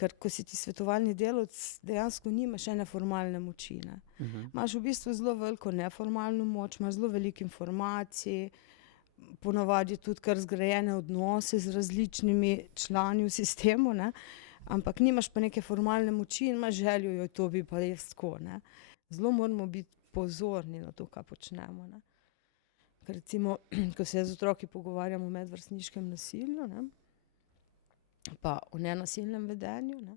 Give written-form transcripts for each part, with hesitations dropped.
ker ko si ti svetovalni delavec, dejansko nimaš ene formalne moči. Ne. Imaš v bistvu zelo veliko neformalno moč, imaš zelo veliko informacij, ponavadi tudi kar zgrajene odnose z različnimi člani v sistemu, ne. Ampak nimaš pa neke formalne moči in imaš željo, jo to bi pa jaz tako. Ne. Zelo moramo biti pozorni na to, kaj počnemo. Ne. Ker recimo, ko se z otroki pogovarjamo o medvrstniškem nasilju, ne, pa o nenasilnem vedenju, ne,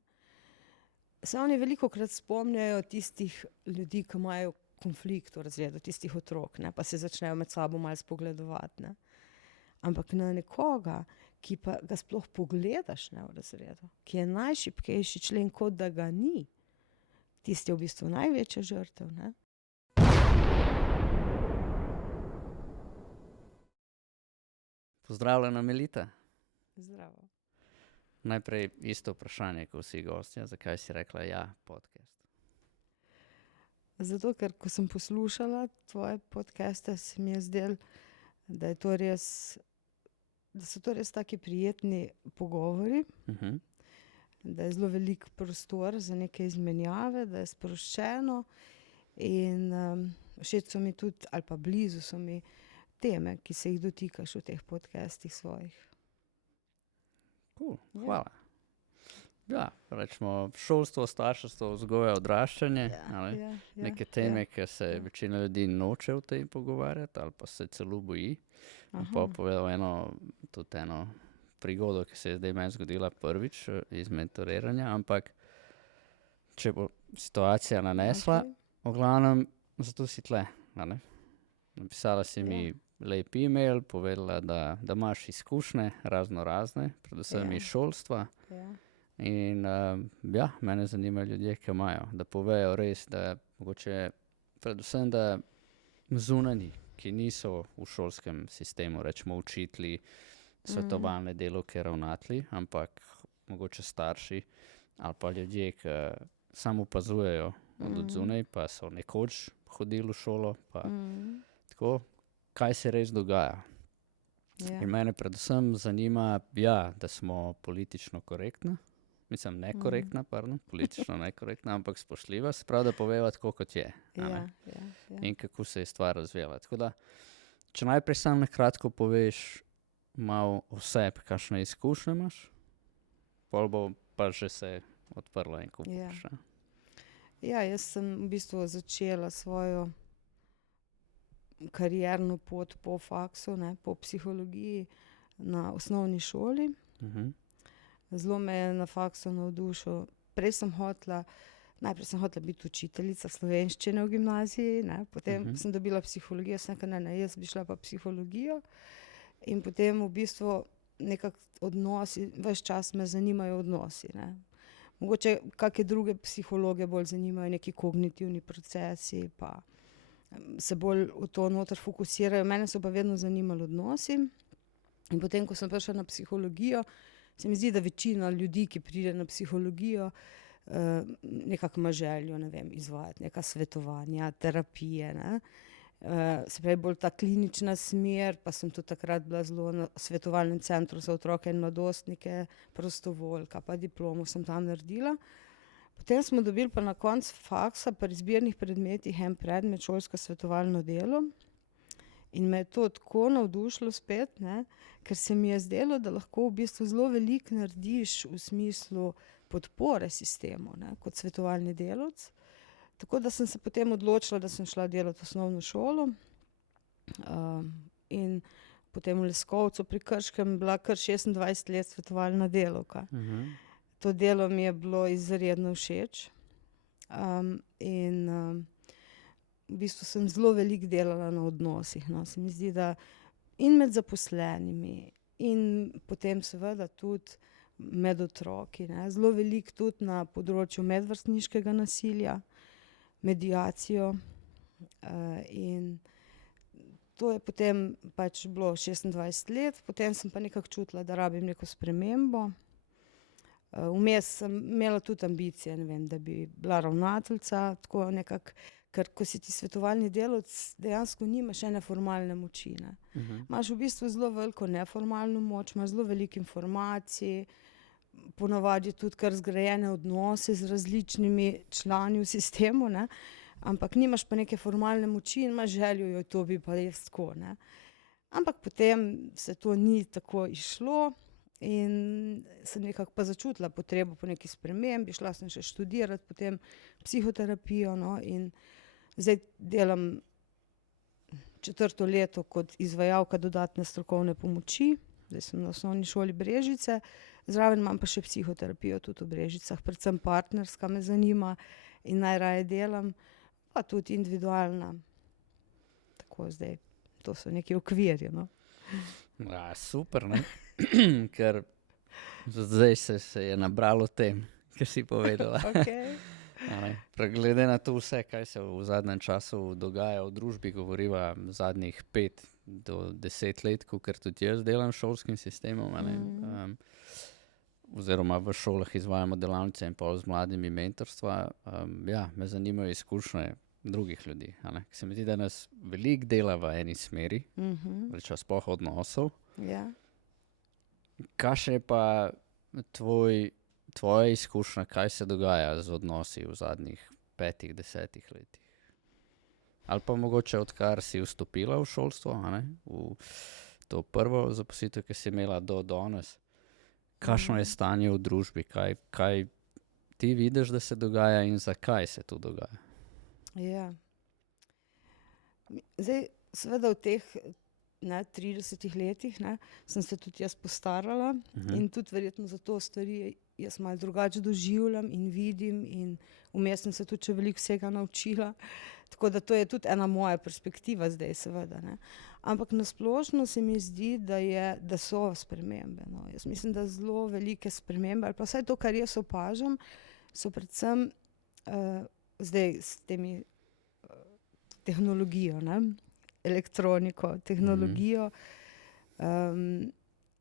se oni velikokrat spomnijo tistih ljudi, ki imajo konflikt v razredu, tistih otrok, ne, pa se začnejo med sabo malo spogledovati. Ne. Ampak na nekoga, ki pa ga sploh pogledaš, ne, v razredu, ki je najšibkejši člen, kot da ga ni, tisti je v bistvu največja žrtev. Ne. Pozdravljena, Melita. Zdravo. Najprej isto vprašanje, ko vsi gostja, zakaj si rekla ja, podcast? Zato, ker ko sem poslušala tvoje podcaste, se mi je zdelo, da so to res taki prijetni pogovori, da je zelo velik prostor za neke izmenjave, da je sproščeno in všeč so mi tudi, ali pa blizu so mi teme, ki se jih dotikaš v teh podcastih svojih. Cool, hvala. Ja, rečemo šolstvo, starševstvo, vzgoja, odraščanje, neke teme, ki se večina ljudi noče o tem pogovarjati ali pa se celo boji. Pa povedal tudi eno prigodo, ki se je zdaj meni zgodila prvič iz mentoriranja, ampak če bo situacija nanesla, v glavnem, zato si tle. Napisala si mi lep e-mail, povedala, da imaš izkušnje razne, predvsem iz šolstva. In mene zanimajo ljudje, ki imajo, da povejo res, da mogoče predvsem, da zunanji, ki niso v šolskem sistemu, rečemo učitelji, svetovalne delavke, ravnatelji, ampak mogoče starši ali pa ljudje, ki samo opazujejo od zunaj, pa so nekoč hodili v šolo, pa tako, kaj se res dogaja. In mene predvsem zanima, da smo politično korektni, mislim nekorektna, politično nekorektna, ampak spoštljiva, se pravi, da poveva tako, kot je. In kako se je stvar razvijala. Tako da, če najprej sam nakratko poveš malo o sebi, kakšne izkušnje imaš, pol bo pa že se odprlo en kup vprašanj. Ja, jaz sem v bistvu začela svojo karierno pot po faksu, ne, po psihologiji na osnovni šoli. Zelo me je na faksu navdušil. Najprej sem hotela biti učiteljica slovenščine v gimnaziji, ne, potem sem dobila psihologijo, sem rekla, ne, jaz bi šla pa psihologijo. In potem v bistvu nekako odnosi, ves čas me zanimajo odnosi. Ne. Mogoče kakšne druge psihologe bolj zanimajo neki kognitivni procesi, pa se bolj v to noter fokusirajo. Mene so pa vedno zanimali odnosi. In potem, ko sem prišla na psihologijo, se mi zdi, da večina ljudi, ki pride na psihologijo, nekako ima željo, ne vem, izvajati neka svetovanja, terapije, ne. Se pravi, bolj ta klinična smer, pa sem tudi takrat bila zelo na svetovalnem centru za otroke in mladostnike, prostovoljka, pa diplomo sem tam naredila. Potem smo dobili pa na koncu faksa pri izbirnih predmetih en predmet, šolsko svetovalno delo. In me je to tako navdušilo spet, ne, ker se mi je zdelo, da lahko v bistvu zelo veliko narediš v smislu podpore sistemu, ne, kot svetovalni delavec. Tako da sem se potem odločila, da sem šla delati v osnovno šolo. In potem v Leskovcu pri Krškem bila kar 26 let svetovalna delavka. To delo mi je bilo izredno všeč. In v bistvu sem zelo veliko delala na odnosih, no. Se mi zdi, da in med zaposlenimi in potem seveda tudi med otroki, ne. Zelo veliko tudi na področju medvrstniškega nasilja, mediacijo. In to je potem pač bilo 26 let, potem sem pa nekako čutila, da rabim neko spremembo. Vmes sem imela tudi ambicije, ne vem, da bi bila ravnateljica, tako nekako, ker ko si ti svetovalni delavec, dejansko nimaš ene formalne moči, ne. Imaš v bistvu zelo veliko neformalno moč, imaš zelo veliko informacij, ponavadi tudi kar zgrajene odnose z različnimi člani v sistemu, ne? Ampak nimaš pa neke formalne moči in imaš željo, jo to bi pa res tako, ne. Ampak potem se to ni tako izšlo in sem nekako pa začutila potrebo po neki spremembi, šla sem še študirati potem psihoterapijo, no, in zdaj delam 4. leto kot izvajalka dodatne strokovne pomoči, zdaj sem na osnovni šoli Brežice, zraven imam pa še psihoterapijo tudi v Brežicah, predvsem partnerska me zanima in najraje delam, pa tudi individualna. Tako zdaj, to so neki okvirji, no. Ja, super, ne? Ker zdaj se je nabralo tem, kar si povedala. Okay. Glede na to vse, kaj se v zadnjem času dogaja v družbi, govoriva zadnjih 5 do 10 let, ker tudi jaz delam s šolskim sistemom, oziroma v šolah izvajamo delavnice in pa z mladimi mentorstva. Ja, me zanimajo izkušnje drugih ljudi. Se mi zdi, da nas veliko dela v eni smeri, reča sploh odnosov. Ja. Kakšna je pa tvoja izkušnja, kaj se dogaja z odnosi v zadnjih 5-10 letih? Ali pa mogoče odkar si vstopila v šolstvo, v to prvo zaposlitev, ki si imela do danes. Kakšno je stanje v družbi? Kaj ti vidiš, da se dogaja in zakaj se to dogaja? Ja. Zdaj, seveda v teh 30 letih sem se tudi jaz postarala in tudi verjetno zato stvari jaz malo drugače doživljam in vidim in vmes sem se tudi še veliko vsega naučila. Tako da to je tudi ena moja perspektiva zdaj, seveda, ne. Ampak na splošno se mi zdi, da so spremembe, no. Jaz mislim, da zelo velike spremembe, ali pa vsaj to, kar jaz opažam, so predvsem zdaj s temi tehnologijo, ne, elektroniko, tehnologijo.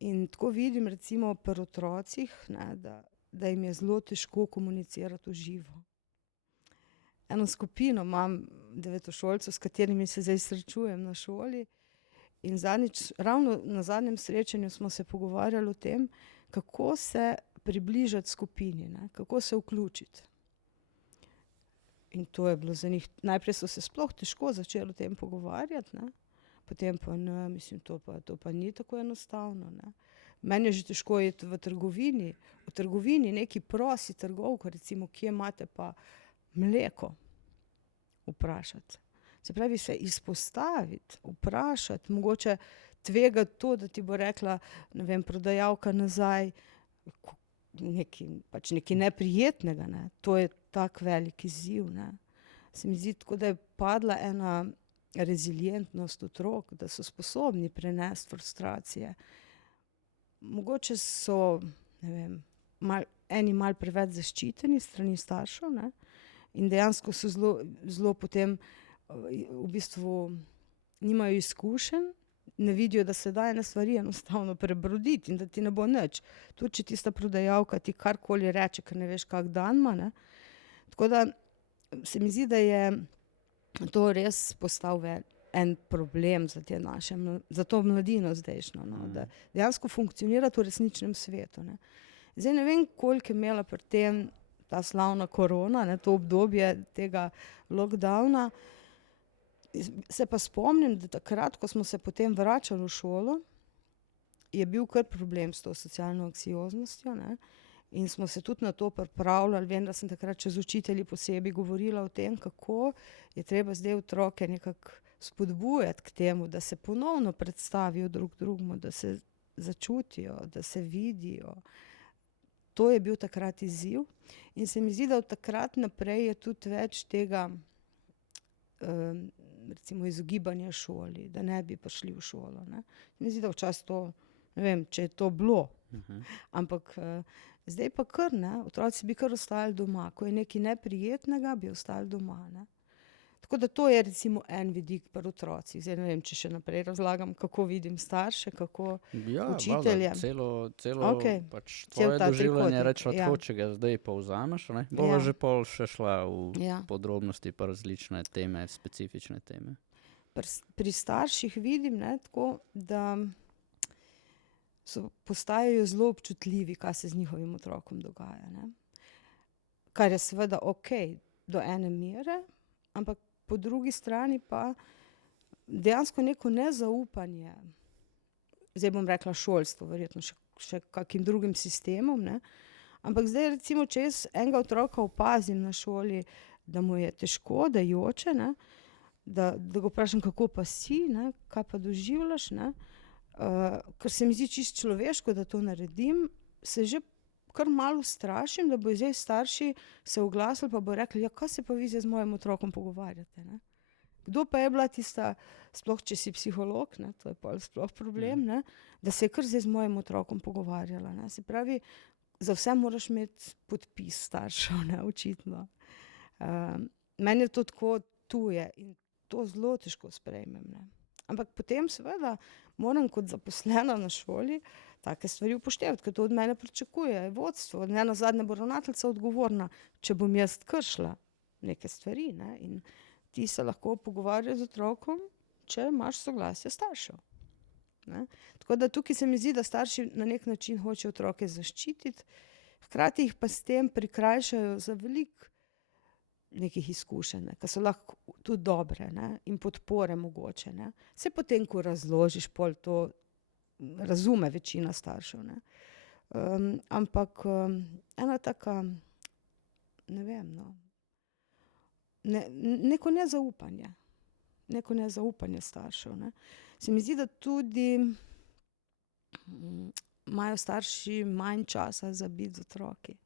In tako vidim recimo pri otrocih, ne, da jim je zelo težko komunicirati v živo. Eno skupino imam devetošolcev, s katerimi se zdaj srečujem na šoli in ravno na zadnjem srečanju smo se pogovarjali o tem, kako se približati skupini, ne, kako se vključiti. In to je bilo za njih, najprej so se sploh težko začeli o tem pogovarjati, ne, potem pa ne, mislim, to pa ni tako enostavno, ne. Meni je že težko iti v trgovini neki prosi trgovko, recimo, kje imate pa mleko, vprašati. Se pravi, se izpostaviti, vprašati, mogoče tvegati to, da ti bo rekla, ne vem, prodajalka nazaj, nekaj neprijetnega, ne. To je tak velik izziv, ne. Se mi zdi tako, da je padla ena rezilientnost otrok, da so sposobni prenesti frustracije. Mogoče so, ne vem, eni malo preveč zaščiteni s strani staršev, ne, in dejansko so zelo potem v bistvu nimajo izkušenj, ne vidijo, da se da ene stvari enostavno prebroditi in da ti ne bo nič. Tudi če tista prodajalka ti karkoli reče, ker ne veš, kak dan ima, ne. Tako da se mi zdi, da je to res postal en problem za te naše, za to mladino zdajšnjo, no, da dejansko funkcionira v resničnem svetu, ne. Zdaj ne vem, koliko je imela pri tem ta slavna korona, ne, to obdobje tega lockdowna. Se pa spomnim, da takrat, ko smo se potem vračali v šolo, je bil kar problem s to socialno anksioznostjo, ne, in smo se tudi na to pripravljali. Vem, da sem takrat še z učitelji posebej govorila o tem, kako je treba zdaj otroke nekako spodbujati k temu, da se ponovno predstavijo drug drugemu, da se začutijo, da se vidijo. To je bil takrat izziv in se mi zdi, da od takrat naprej je tudi več tega recimo izogibanja šoli, da ne bi prišli v šolo, ne. Mi zdi, da včasih to, ne vem, če je to bilo, ampak zdaj pa kar, ne, otroci bi kar ostali doma, ko je nekaj neprijetnega, bi ostali doma, ne. Tako da to je recimo en vidik pri otrocih. Zdaj ne vem, če še naprej razlagam, kako vidim starše, kako učitelje. Ja, celo pač tvoje doživljanje, rečemo tako, če ga zdaj povzameš, ne, bova že pol še šla v podrobnosti pa različne teme, specifične teme. Pri starših vidim, ne, tako, da postajajo zelo občutljivi, kaj se z njihovim otrokom dogaja. Ne? Kar je seveda ok, do ene mere, ampak po drugi strani pa dejansko neko nezaupanje, zdaj bom rekla šolstvo, verjetno še kakim drugim sistemom, ne? Ampak zdaj recimo, če jaz enega otroka opazim na šoli, da mu je težko, da joče, ne? Da ga vprašam, kako pa si, ne? Kaj pa doživljaš, ne? Ker se mi zdi čisto človeško, da to naredim, se že kar malo strašim, da bo zdaj starši se oglasili pa bo rekli, ja, kaj se pa vi zdaj z mojim otrokom pogovarjate, ne? Kdo pa je bila tista, sploh če si psiholog, ne, to je pa sploh problem, ne, da se je kar zdaj z mojim otrokom pogovarjala, ne. Se pravi, za vse moraš imeti podpis staršev, ne, očitno. Meni je to tako tuje in to zelo težko sprejmem, ne. Ampak potem seveda moram kot zaposlena na šoli take stvari upoštevati, ker to od mene pričakuje vodstvo. Nenazadnje bo ravnateljica odgovorna, če bom jaz kršila neke stvari, ne, in ti se lahko pogovarjaš z otrokom, če imaš soglasje staršev. Ne? Tako da tukaj se mi zdi, da starši na nek način hočejo otroke zaščititi, hkrati jih pa s tem prikrajšajo za veliko nekih izkušenj, ki so lahko tudi dobre, ne? In podpore mogoče. Ne? Se potem, ko razložiš, pol to razume večina staršev. Ne? Ampak ena taka, ne vem, no, neko nezaupanje staršev. Ne. Se mi zdi, da tudi imajo starši manj časa za biti z otroki.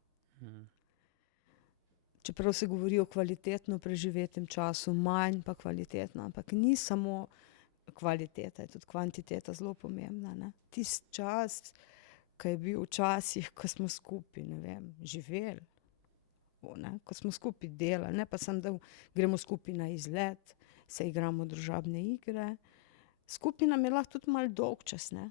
Čeprav se govori o kvalitetno preživetem času, manj pa kvalitetno, ampak ni samo kvaliteta, je tudi kvantiteta zelo pomembna. Ne. Tisti čas, ki je bil včasih, ko smo skupaj, ne vem, živeli, ne, ko smo skupaj delali, ne pa samo, da gremo skupaj na izlet, se igramo družabne igre. Skupaj nam je lahko tudi malo dolgčas, ne.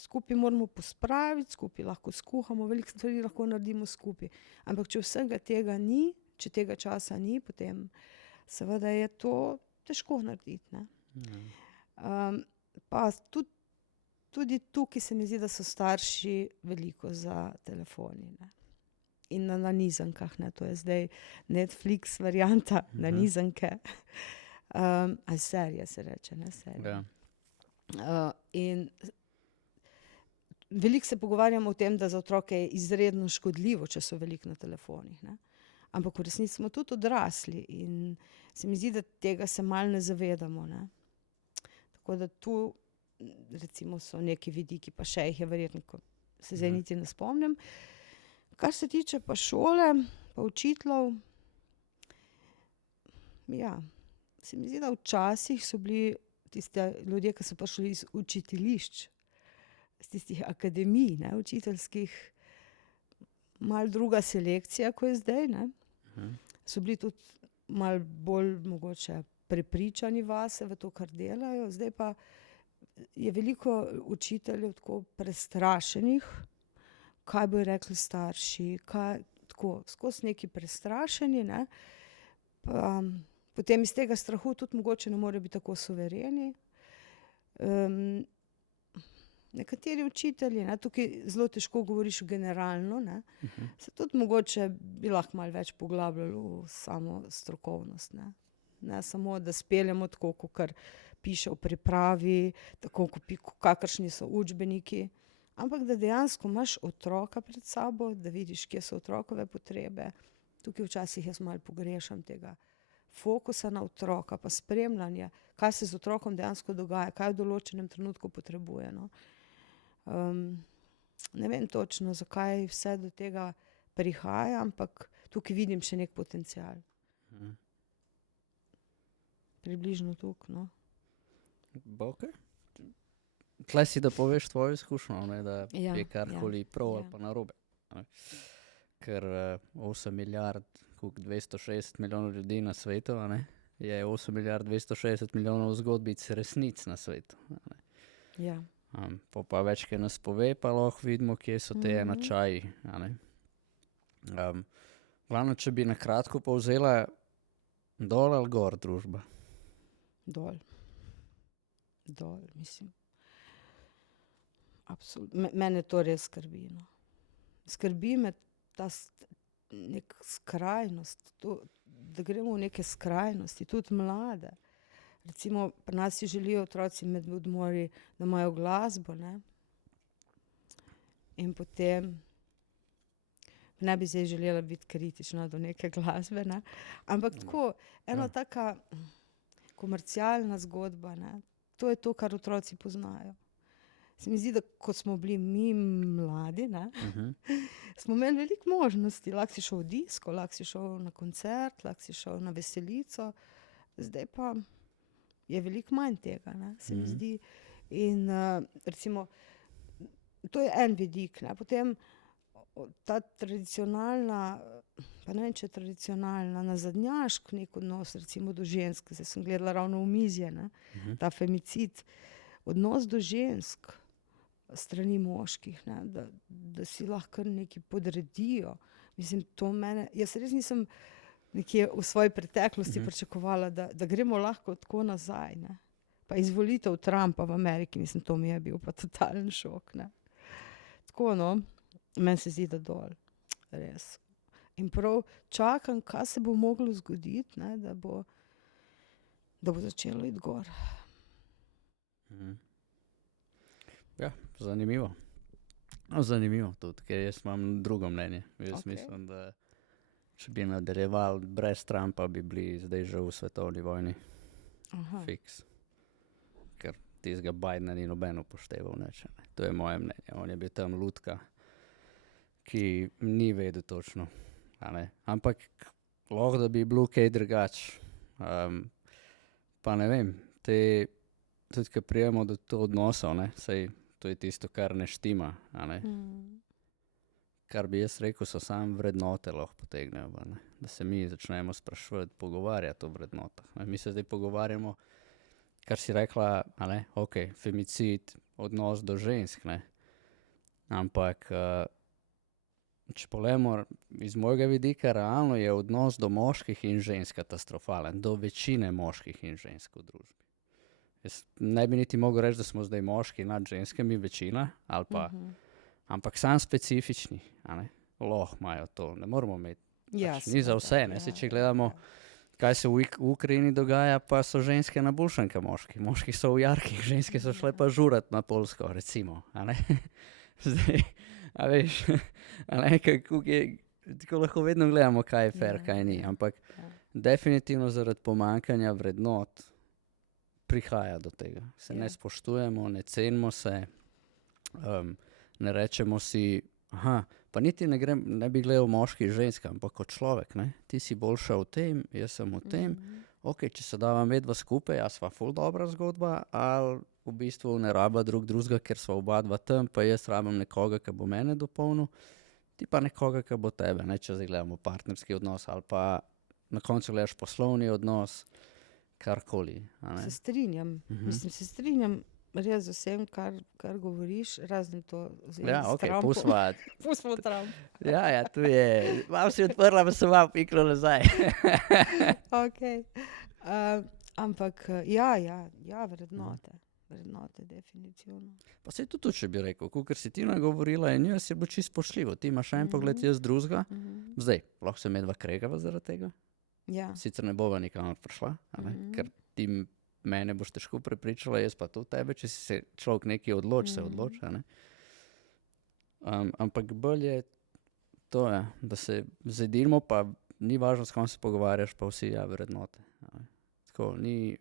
Skupaj moramo pospraviti, skupaj lahko skuhamo, veliko stvari lahko naredimo skupaj. Ampak če vsega tega ni, če tega časa ni, potem seveda je to težko narediti, ne. Pa tudi tukaj se mi zdi, da so starši veliko za telefoni, ne. In na nanizankah, ne, to je zdaj Netflix varianta nanizanke. Ali serije se reče, ne, serije. In veliko se pogovarjamo o tem, da za otroke je izredno škodljivo, če so veliko na telefonih, ne. Ampak v resnici smo tudi odrasli in se mi zdi, da tega se malo ne zavedamo, ne. Tako da tu recimo so neki vidiki, pa še jih je verjetno, ko se zdaj niti ne spomnim. Kar se tiče pa šole, pa učiteljev, ja, se mi zdi, da včasih so bili tiste ljudje, ki so prišli iz učiteljišč, iz tistih akademij, ne, učiteljskih, malo druga selekcija, kot je zdaj, ne. So bili tudi malo bolj mogoče prepričani vase v to, kar delajo. Zdaj pa je veliko učiteljev tako prestrašenih, kaj bojo rekli starši, tako, skozi neki prestrašeni, ne. Potem iz tega strahu tudi mogoče ne morejo biti tako suvereni. Nekateri učitelji, ne, tukaj zelo težko govoriš generalno, ne, se tudi mogoče bi lahko malo več poglabljali v samo strokovnost, ne. Ne samo, da speljemo tako, kakor piše v pripravi, tako, kakršni so učbeniki, ampak da dejansko imaš otroka pred sabo, da vidiš, kje so otrokove potrebe. Tukaj včasih jaz malo pogrešam tega fokusa na otroka, pa spremljanja, kaj se z otrokom dejansko dogaja, kaj v določenem trenutku potrebuje, no. Ne vem točno, zakaj vse do tega prihaja, ampak tukaj vidim še nek potencial. Približno toliko, no. Okej. Tle si, da poveš tvojo izkušnjo, ne, da je karkoli prav ali pa narobe. Ker 8 milijard, koliko 260 milijonov ljudi na svetu, a ne, je 8 milijard 260 milijonov zgodbic resnic na svetu. Ja. Pa več, kaj nas pove, pa lahko vidimo, kje so te enačaji, a ne. Glavno, če bi na kratko povzela, dol ali gor družba? Dol, mislim. Mene to res skrbi. No. Skrbi me ta nek skrajnost, da gremo v neke skrajnosti, tudi mlade. Recimo, pri nas si želijo otroci med odmori, da imajo glasbo, ne? In potem ne bi zdaj želela biti kritična do neke glasbe, ne? Ampak tako, ena taka komercialna zgodba, ne? To je to, kar otroci poznajo. Se mi zdi, da ko smo bili mi mladi, ne? Smo imeli veliko možnosti. Lahko si šel v disko, lahko si šel na koncert, lahko si šel na veselico. Zdaj pa je veliko manj tega, ne? Se mi zdi. In recimo, to je en vidik, ne? Potem ta tradicionalna, pa ne vem, če je tradicionalna, nazadnjaški nek odnos recimo do žensk. Zdaj sem gledala ravno omizje, ne? Ta femicid. Odnos do žensk strani moških, ne? Da si lahko nekaj podredijo. Mislim, to mene, jaz res nisem nekje v svoji preteklosti pričakovala, da gremo lahko tako nazaj, ne? Pa izvolitev Trumpa v Ameriki, mislim, to mi je bil pa totalen šok, ne? Tako, no, meni se zdi, da dol, res. In prav čakam, kaj se bo moglo zgoditi, ne? Da bo začelo iti gor. Ja, zanimivo. Zanimivo tudi, ker jaz imam drugo mnenje. Jaz mislim, da če bi nadaljevali brez Trumpa, bi bili zdaj že v svetovni vojni. Fiks. Ker tistega Bidena ni noben upošteval. To je moje mnenje. On je bil tam lutka, ki ni vedel točno. Ampak lahko da bi bilo kaj drugač. Pa ne vem, tudi ko prijemo do to odnosov, saj to je tisto, kar ne štima. Kar bi jaz rekel, so samo vrednote lahko potegnejo. Da se mi začnemo spraševati, pogovarjati o vrednotah. Mi se zdaj pogovarjamo, kar si rekla, femicid, odnos do žensk. Ampak če pogledamo iz mojega vidika, realno je odnos do moških in žensk katastrofalen. Do večine moških in žensk v družbi. Jaz ne bi niti mogel reči, da smo zdaj moški nad ženskami večina, ali pa, ampak sam specifični, lahko imajo to, ne moramo imeti, ni za vse, če gledamo, kaj se v Ukrajini dogaja, pa so ženske na boljšem kot moški. Moški so v jarkih, ženske so šle pa žurat na Poljsko, recimo, Zdaj, veš, kako je, tako lahko vedno gledamo, kaj je fair, kaj ni, ampak definitivno zaradi pomanjkanja vrednot prihaja do tega. Se ne spoštujemo, ne cenimo se, ne rečemo si, pa niti ne bi gledal moški ženska, ampak kot človek, ti si boljša v tem, jaz sem v tem, če se dava medva skupaj, a sva ful dobra zgodba, ali v bistvu ne raba drugega, ker sva oba dva tam, pa jaz rabim nekoga, ki bo mene dopolnil, ti pa nekoga, ki bo tebe, če zdaj gledamo partnerski odnos, ali pa na koncu gledaš poslovni odnos, karkoli. Se strinjam. Mislim, se strinjam res z vsem, kar govoriš, razen to z Trumpom. Pustimo Trump. Ja, tu je. Malo si odprla, pa sem malo piklo nazaj. Ampak, ja, vrednote. Vrednote, definitivno. Pa se tudi, če bi rekel, kakor si ti nagovorila, in jaz je bo čisto spoštljivo. Ti imaš en pogled, jaz drugega. Zdaj, lahko se medva kregava zaradi tega. Ja. Sicer ne bova nikamor prišla, ker ti mene boš težko prepričala, jaz pa to tebe, če si se človek nekaj odloči, se odloči. Ampak bolj je to, da se zedinimo, pa ni važno, s kom se pogovarjaš, pa vsi vrednote. Tako, ni...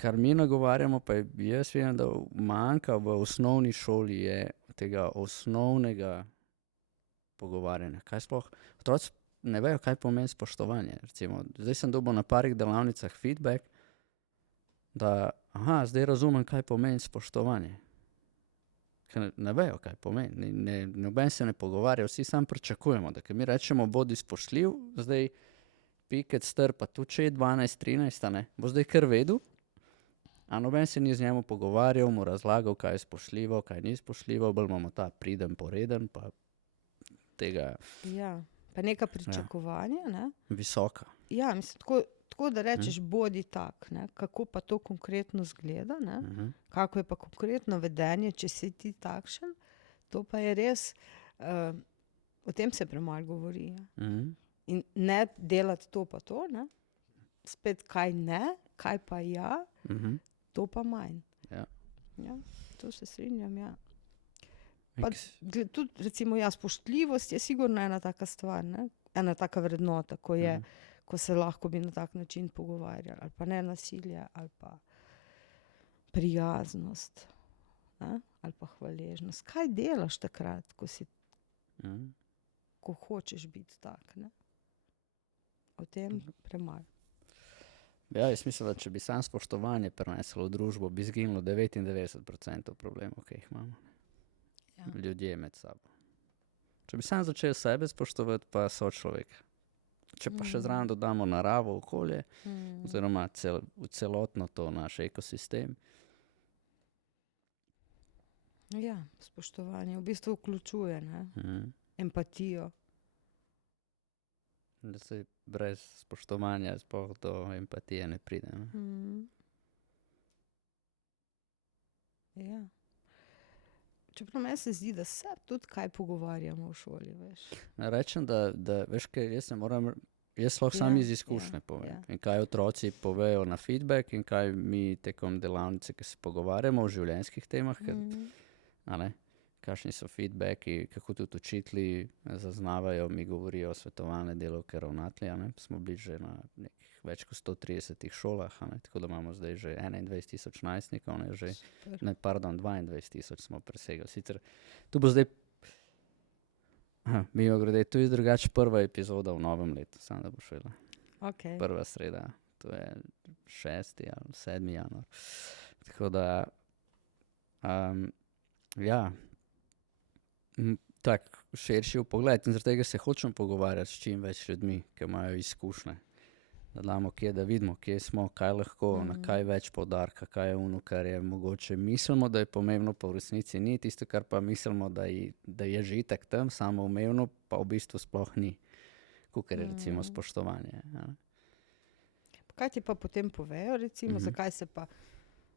Kar mi nagovarjamo, pa jaz vidim, da manjka v osnovni šoli je tega osnovnega pogovarjanja. Kaj sploh? Otroci ne vejo, kaj pomeni spoštovanje. Recimo, zdaj sem dobil na parih delavnicah feedback, da zdaj razumem, kaj pomeni spoštovanje. Ker ne vejo, kaj pomeni. Noben se ne pogovarja, vsi sam pričakujemo, da ker mi rečemo, bodi spoštljiv, zdaj piket star, pa tu če je 12, 13, bo zdaj kar vedel, a noben se ni z njemu pogovarjal, mu razlagal, kaj je spoštljivo, kaj ni spoštljivo, bolj imamo ta pridem, poreden, pa tega... Ja. Pa neka pričakovanja, ne? Visoka. Ja, mislim, tako da rečeš, bodi tak, ne? Kako pa to konkretno zgleda, ne? Kako je pa konkretno vedenje, če si ti takšen, to pa je res, o tem se premalo govori. In ne delati to pa to, ne? Spet kaj ne, kaj pa ja, to pa manj. Ja. Ja, to se strinjam, ja. Pa, tudi recimo, spoštljivost je sigurno ena taka stvar, ne? Ena taka vrednota, ko se lahko bi na tak način pogovarjali, ali pa ne nasilje, ali pa prijaznost, ne? Ali pa hvaležnost. Kaj delaš takrat, ko hočeš biti tak, ne? O tem premalo. Ja, jaz mislim, da če bi sam spoštovanje preneslo v družbo, bi izginilo 99% problemov, ki jih imamo. Ja. Ljudje med sabo. Če bi sam začel sebe spoštovati, pa sočlovek. Če pa še zraven dodamo naravo, okolje, oziroma v celotno to naš ekosistem. Ja, spoštovanje v bistvu vključuje, ne? Empatijo. Da se brez spoštovanja sploh do empatije ne pride. Ja. Čeprav meni se zdi, da se tudi kaj pogovarjamo v šoli, veš. Rečem, da veš kaj, jaz lahko sam iz izkušnje povem. In kaj otroci povejo na feedback in kaj mi tekom delavnice, ki se pogovarjamo o življenjskih temah, kakšni so feedbacki, kako tudi učitelji zaznavajo, mi govorijo o svetovalne delavke ravnatelja. Smo bili že na nekih več kot 130 šolah, tako da imamo zdaj že 21,000 najstnikov, 22,000 smo presegli. Sicer tu bo zdaj, mimogrede, tu je drugače prva epizoda v novem letu, samo da boš vedela. Okay. Prva sreda, to je 6. ali 7. januar. Tako da, tak širši pogled in zaradi tega se hočem pogovarjati s čim več ljudmi, ki imajo izkušnje. Da damo kje, da vidimo, kje smo, kaj lahko, na kaj več poudarka, kaj je ono, kar je mogoče. Mislimo, da je pomembno, pa v resnici ni. Tisto, kar pa mislimo, da je že itak tam, samoumevno, pa v bistvu sploh ni. Kakor je recimo spoštovanje. Kaj ti pa potem povejo, recimo, zakaj se pa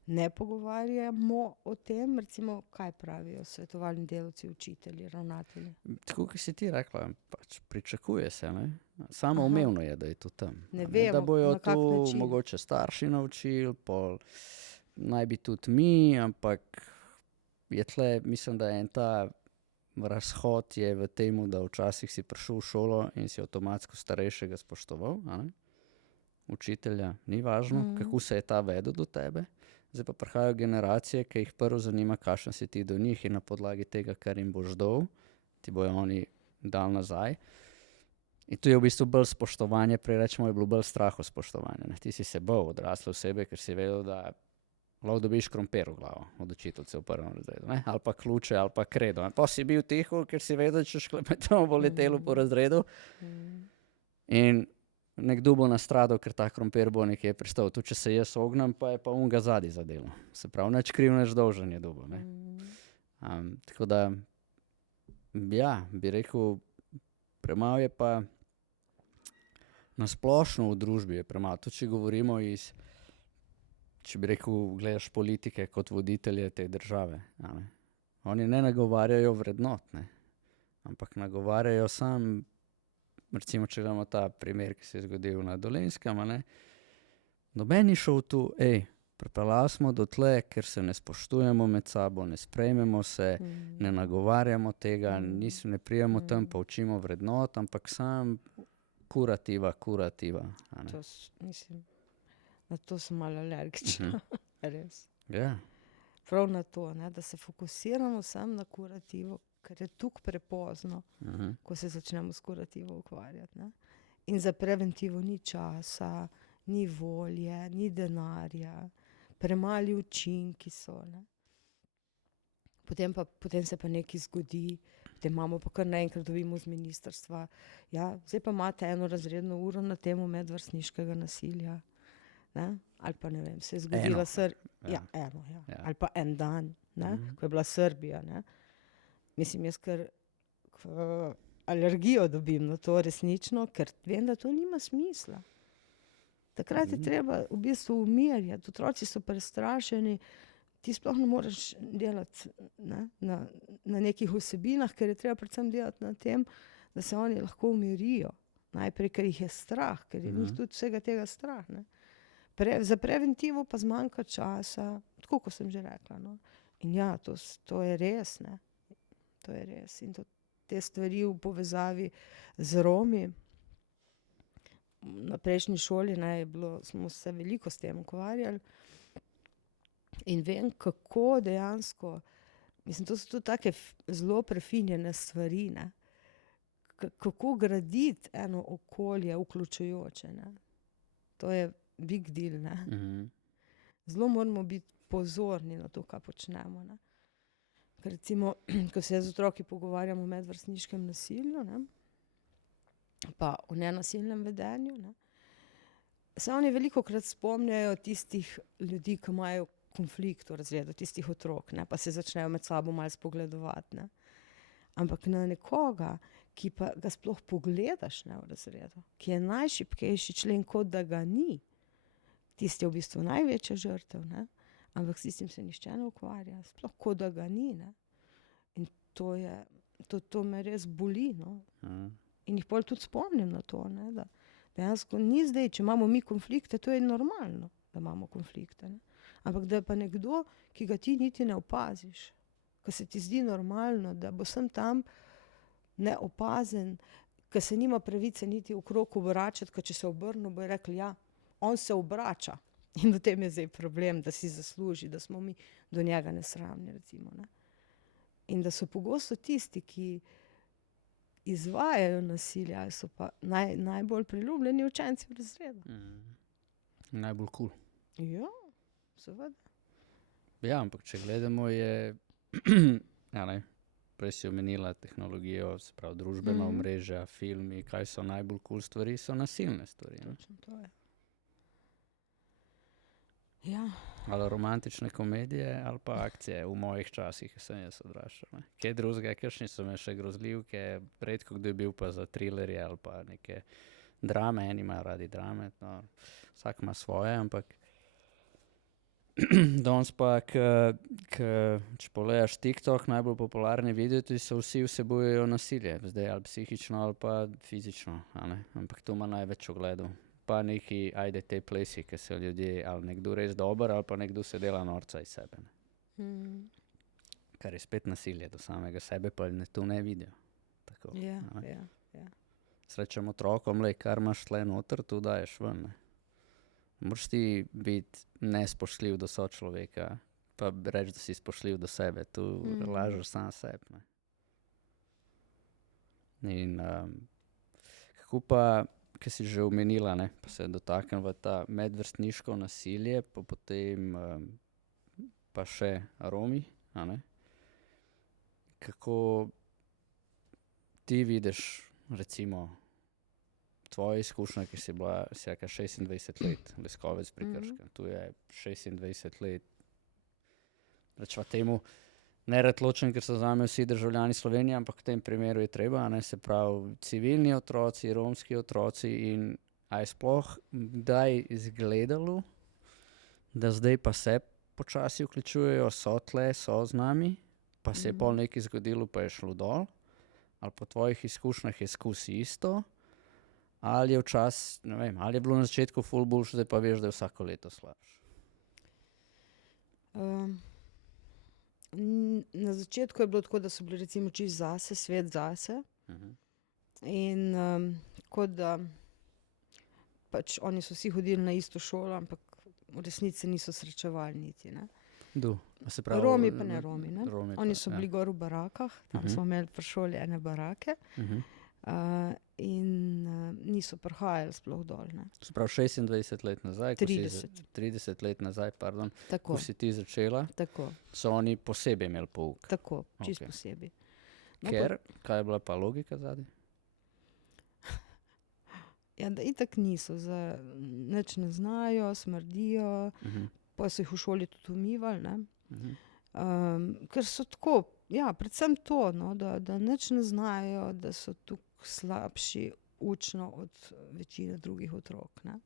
ne pogovarjamo o tem, recimo, kaj pravijo svetovalni delavci, učitelji, ravnatelji? Tako, kot si ti rekla, pač pričakuje se, ne? Samoumevno je, da je to tam. Ne vemo, da bojo na kak način. Mogoče starši naučili, pol naj bi tudi mi, ampak je tle, mislim, da je en ta razhod je v tem, da včasih si prišel v šolo in si avtomatsko starejšega spoštoval, učitelja, ni važno, kako se je ta vedel do tebe. Zdaj pa prihajajo generacije, ki jih prvo zanima, kakšen si ti do njih in na podlagi tega, kar jim boš dal, ti bojo oni dal nazaj. In tu je v bistvu bolj spoštovanje, prej rečemo, je bilo bolj straho spoštovanje. Ti si se bal odrasle osebe, ker si vedel, da lahko dobiš krompir v glavo od učiteljice v prvem razredu, ne? Ali pa ključe, ali pa kredo. Pa si bil tiho, ker si vedel, če šklepetom bo letelo po razredu. In nekdo bo nastradal, ker ta krompir bo nekje pristal. Tu, če se jaz ognem, pa je pa ga zadnji zadelo. Se pravi, nič kriv, nič dolžen je dobil. Tako da, bi rekel, premalo je pa nasplošno v družbi je premalo. Tudi, če govorimo če bi rekel, gledaš politike kot voditelje te države. Oni ne nagovarjajo vrednot, ne? Ampak nagovarjajo sam. Recimo, če imamo ta primer, ki se je zgodil na Dolenjskem, noben ni šel tu, pripeljali smo do tle, ker se ne spoštujemo med sabo, ne sprejmemo se, ne nagovarjamo tega, ne prijemo tam, pa učimo vrednot, ampak sam kurativa. Mislim, na to sem malo alergična, res. Ja. Prav na to, ne, da se fokusiramo sam na kurativo, ker je tukaj prepozno, ko se začnemo s kurativo ukvarjati. Ne? In za preventivo ni časa, ni volje, ni denarja, premali učinki so. Ne? Potem se pa nekaj zgodi, potem imamo pa kar naenkrat dobimo z ministrstva. Ja, zdaj pa imate eno razredno uro na temo medvrstniškega nasilja. Ne? Ali pa ne vem, se je zgodila ali pa en dan, ko je bila Srbija. Ne? Mislim, jaz kar alergijo dobim na to resnično, ker vem, da to nima smisla. Takrat je treba v bistvu umirjati. Otroci so prestrašeni, ti sploh ne moreš delati na nekih vsebinah, ker je treba predvsem delati na tem, da se oni lahko umirijo. Najprej, ker jih je strah, ker je njih tudi vsega tega strah. Ne. Za preventivo pa zmanjka časa, tako kot sem že rekla. No. In ja, to je res. Ne. To je res. In te stvari v povezavi z Romi. Na prejšnji šoli smo se veliko s tem ukvarjali. In vem, kako dejansko, mislim, to so tudi take zelo prefinjene stvari, ne. Kako graditi eno okolje vključujoče. Ne. To je big deal. Ne. Zelo moramo biti pozorni na to, kaj počnemo. Ne. Ker recimo, ko se z otroki pogovarjamo o medvrstniškem nasilju, ne, pa o nenasilnem vedenju, ne, se oni velikokrat spomnijo tistih ljudi, ki imajo konflikt v razredu, tistih otrok, ne, pa se začnejo med sabo malo spogledovati. Ne. Ampak na nekoga, ki pa ga sploh pogledaš, ne, v razredu, ki je najšibkejši člen, kot da ga ni, tisti je v bistvu največja žrtev, ne, ampak s tistim se nihče ne ukvarja, sploh kot da ga ni. Ne. In to me res boli. No. In jih potem tudi spomnim na to, ne, da dejansko ni zdaj, če imamo mi konflikte, to je normalno, da imamo konflikte. Ne. Ampak da je pa nekdo, ki ga ti niti ne opaziš, ko se ti zdi normalno, da bo sem tam neopazen, ko se nima pravice niti okrog obračati, ker če se obrne, bojo rekli, ja, on se obrača. In v tem je zdaj problem, da si zasluži, da smo mi do njega nesramni, recimo. Ne. In da so pogosto tisti, ki izvajajo nasilje, ali so pa najbolj priljubljeni učenci v razredu. Najbolj kul. Ja, seveda. Ja, ampak če gledamo je, prej si omenila tehnologijo, se pravi družbena omrežja, filmi, kaj so najbolj kul stvari, so nasilne stvari. Točno to je. Ja. Ali romantične komedije, ali pa akcije v mojih časih, ki sem jaz odraščal. Kaj drugega, kakšni so me še grozljivke, redko kdo je bil pa za trilerje ali pa neke drame, eni imajo radi drame, no, vsak ima svoje, ampak danes pa, če pogledaš TikTok, najbolj popularni videi so vsi vsebujejo nasilje, zdaj ali psihično ali pa fizično, ampak to ima največ ogledov. Pa neki, ajde te plesi, ki so ljudje, ali nekdo res dober, ali pa nekdo se dela norca iz sebe. Kar je spet nasilje do samega sebe, pa to ne vidijo. Tako, Ja. Srečam otrokom, kar imaš tle noter, tu daješ ven. Ne. Moraš ti biti nespoštljiv do sočloveka, pa reči, da si spoštljiv do sebe. Tu lažeš sam sebi. In kako pa, ki si že omenila, ne, pa se dotaknemo ta medvrstniško nasilje, pa potem pa še Romi, kako ti vidiš, recimo, tvoja izkušnja, ki si bila vsaka 26 let, Leskovec pri Krškem, tu je 26 let, rečeva temu, nerad ločen, ker so zame vsi državljani Slovenije, ampak v tem primeru je treba, se pravi, civilni otroci, romski otroci in a je sploh kdaj izgledalo, da zdaj pa se počasi vključujejo, so tle, so z nami, pa se je pol nekaj zgodilo, pa je šlo dol, ali po tvojih izkušnjah je skusi isto, ali je včas, ne vem, ali je bilo na začetku ful boljše, zdaj pa veš, da je vsako leto slabše. Na začetku je bilo tako, da so bili recimo čisto zase, svet zase. In kot da pač oni so vsi hodili na isto šolo, ampak v resnici se niso srečevali niti. Ne. Se pravi, Romi pa ne Romi. Ne. Romi oni so bili gor v barakah, tam smo imeli pri šoli ene barake. In niso prihajali sploh dol. Ne. Se pravi 26 let nazaj, 30 let nazaj, pardon, ko si ti začela, tako. So oni posebej imeli pouk. Tako, čisto posebej. No, ker, kaj je bila pa logika zadaj? Ja, da itak niso, nič ne znajo, smrdijo, pa so jih v šoli tudi umivali, ne. Ker so tako, ja, predvsem to, no, da nič ne znajo, da so tukaj slabši učno od večine drugih otrok, ne.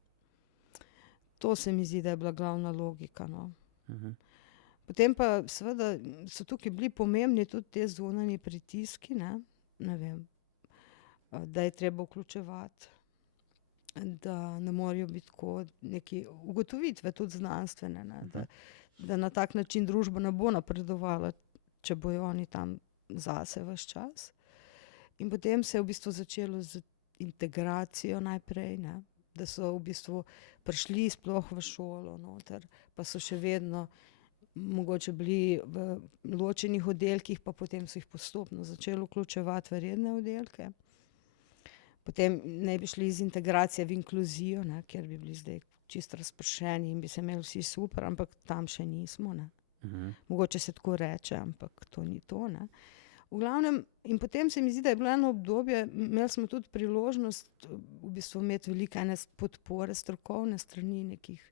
To se mi zdi, da je bila glavna logika. No. Uh-huh. Potem pa seveda so tukaj bili pomembni tudi te zunanji pritiski, ne vem, da je treba vključevati, da ne morajo biti tako neki ugotovitve tudi znanstvene, da na tak način družba ne bo napredovala, če bojo oni tam zase ves čas. In potem se je v bistvu začelo z integracijo najprej, da so v bistvu prišli sploh v šolo noter, pa so še vedno mogoče bili v ločenih oddelkih, pa potem so jih postopno začeli vključevati v redne oddelke. Potem ne bi šli iz integracije v inkluzijo, kjer bi bili zdaj čisto razpršeni in bi se imeli vsi super, ampak tam še nismo. Uh-huh. Mogoče se tako reče, ampak to ni to. V glavnem, in potem se mi zdi, da je bilo eno obdobje, imeli smo tudi priložnost v bistvu imeti velike podpore strokovne strani nekih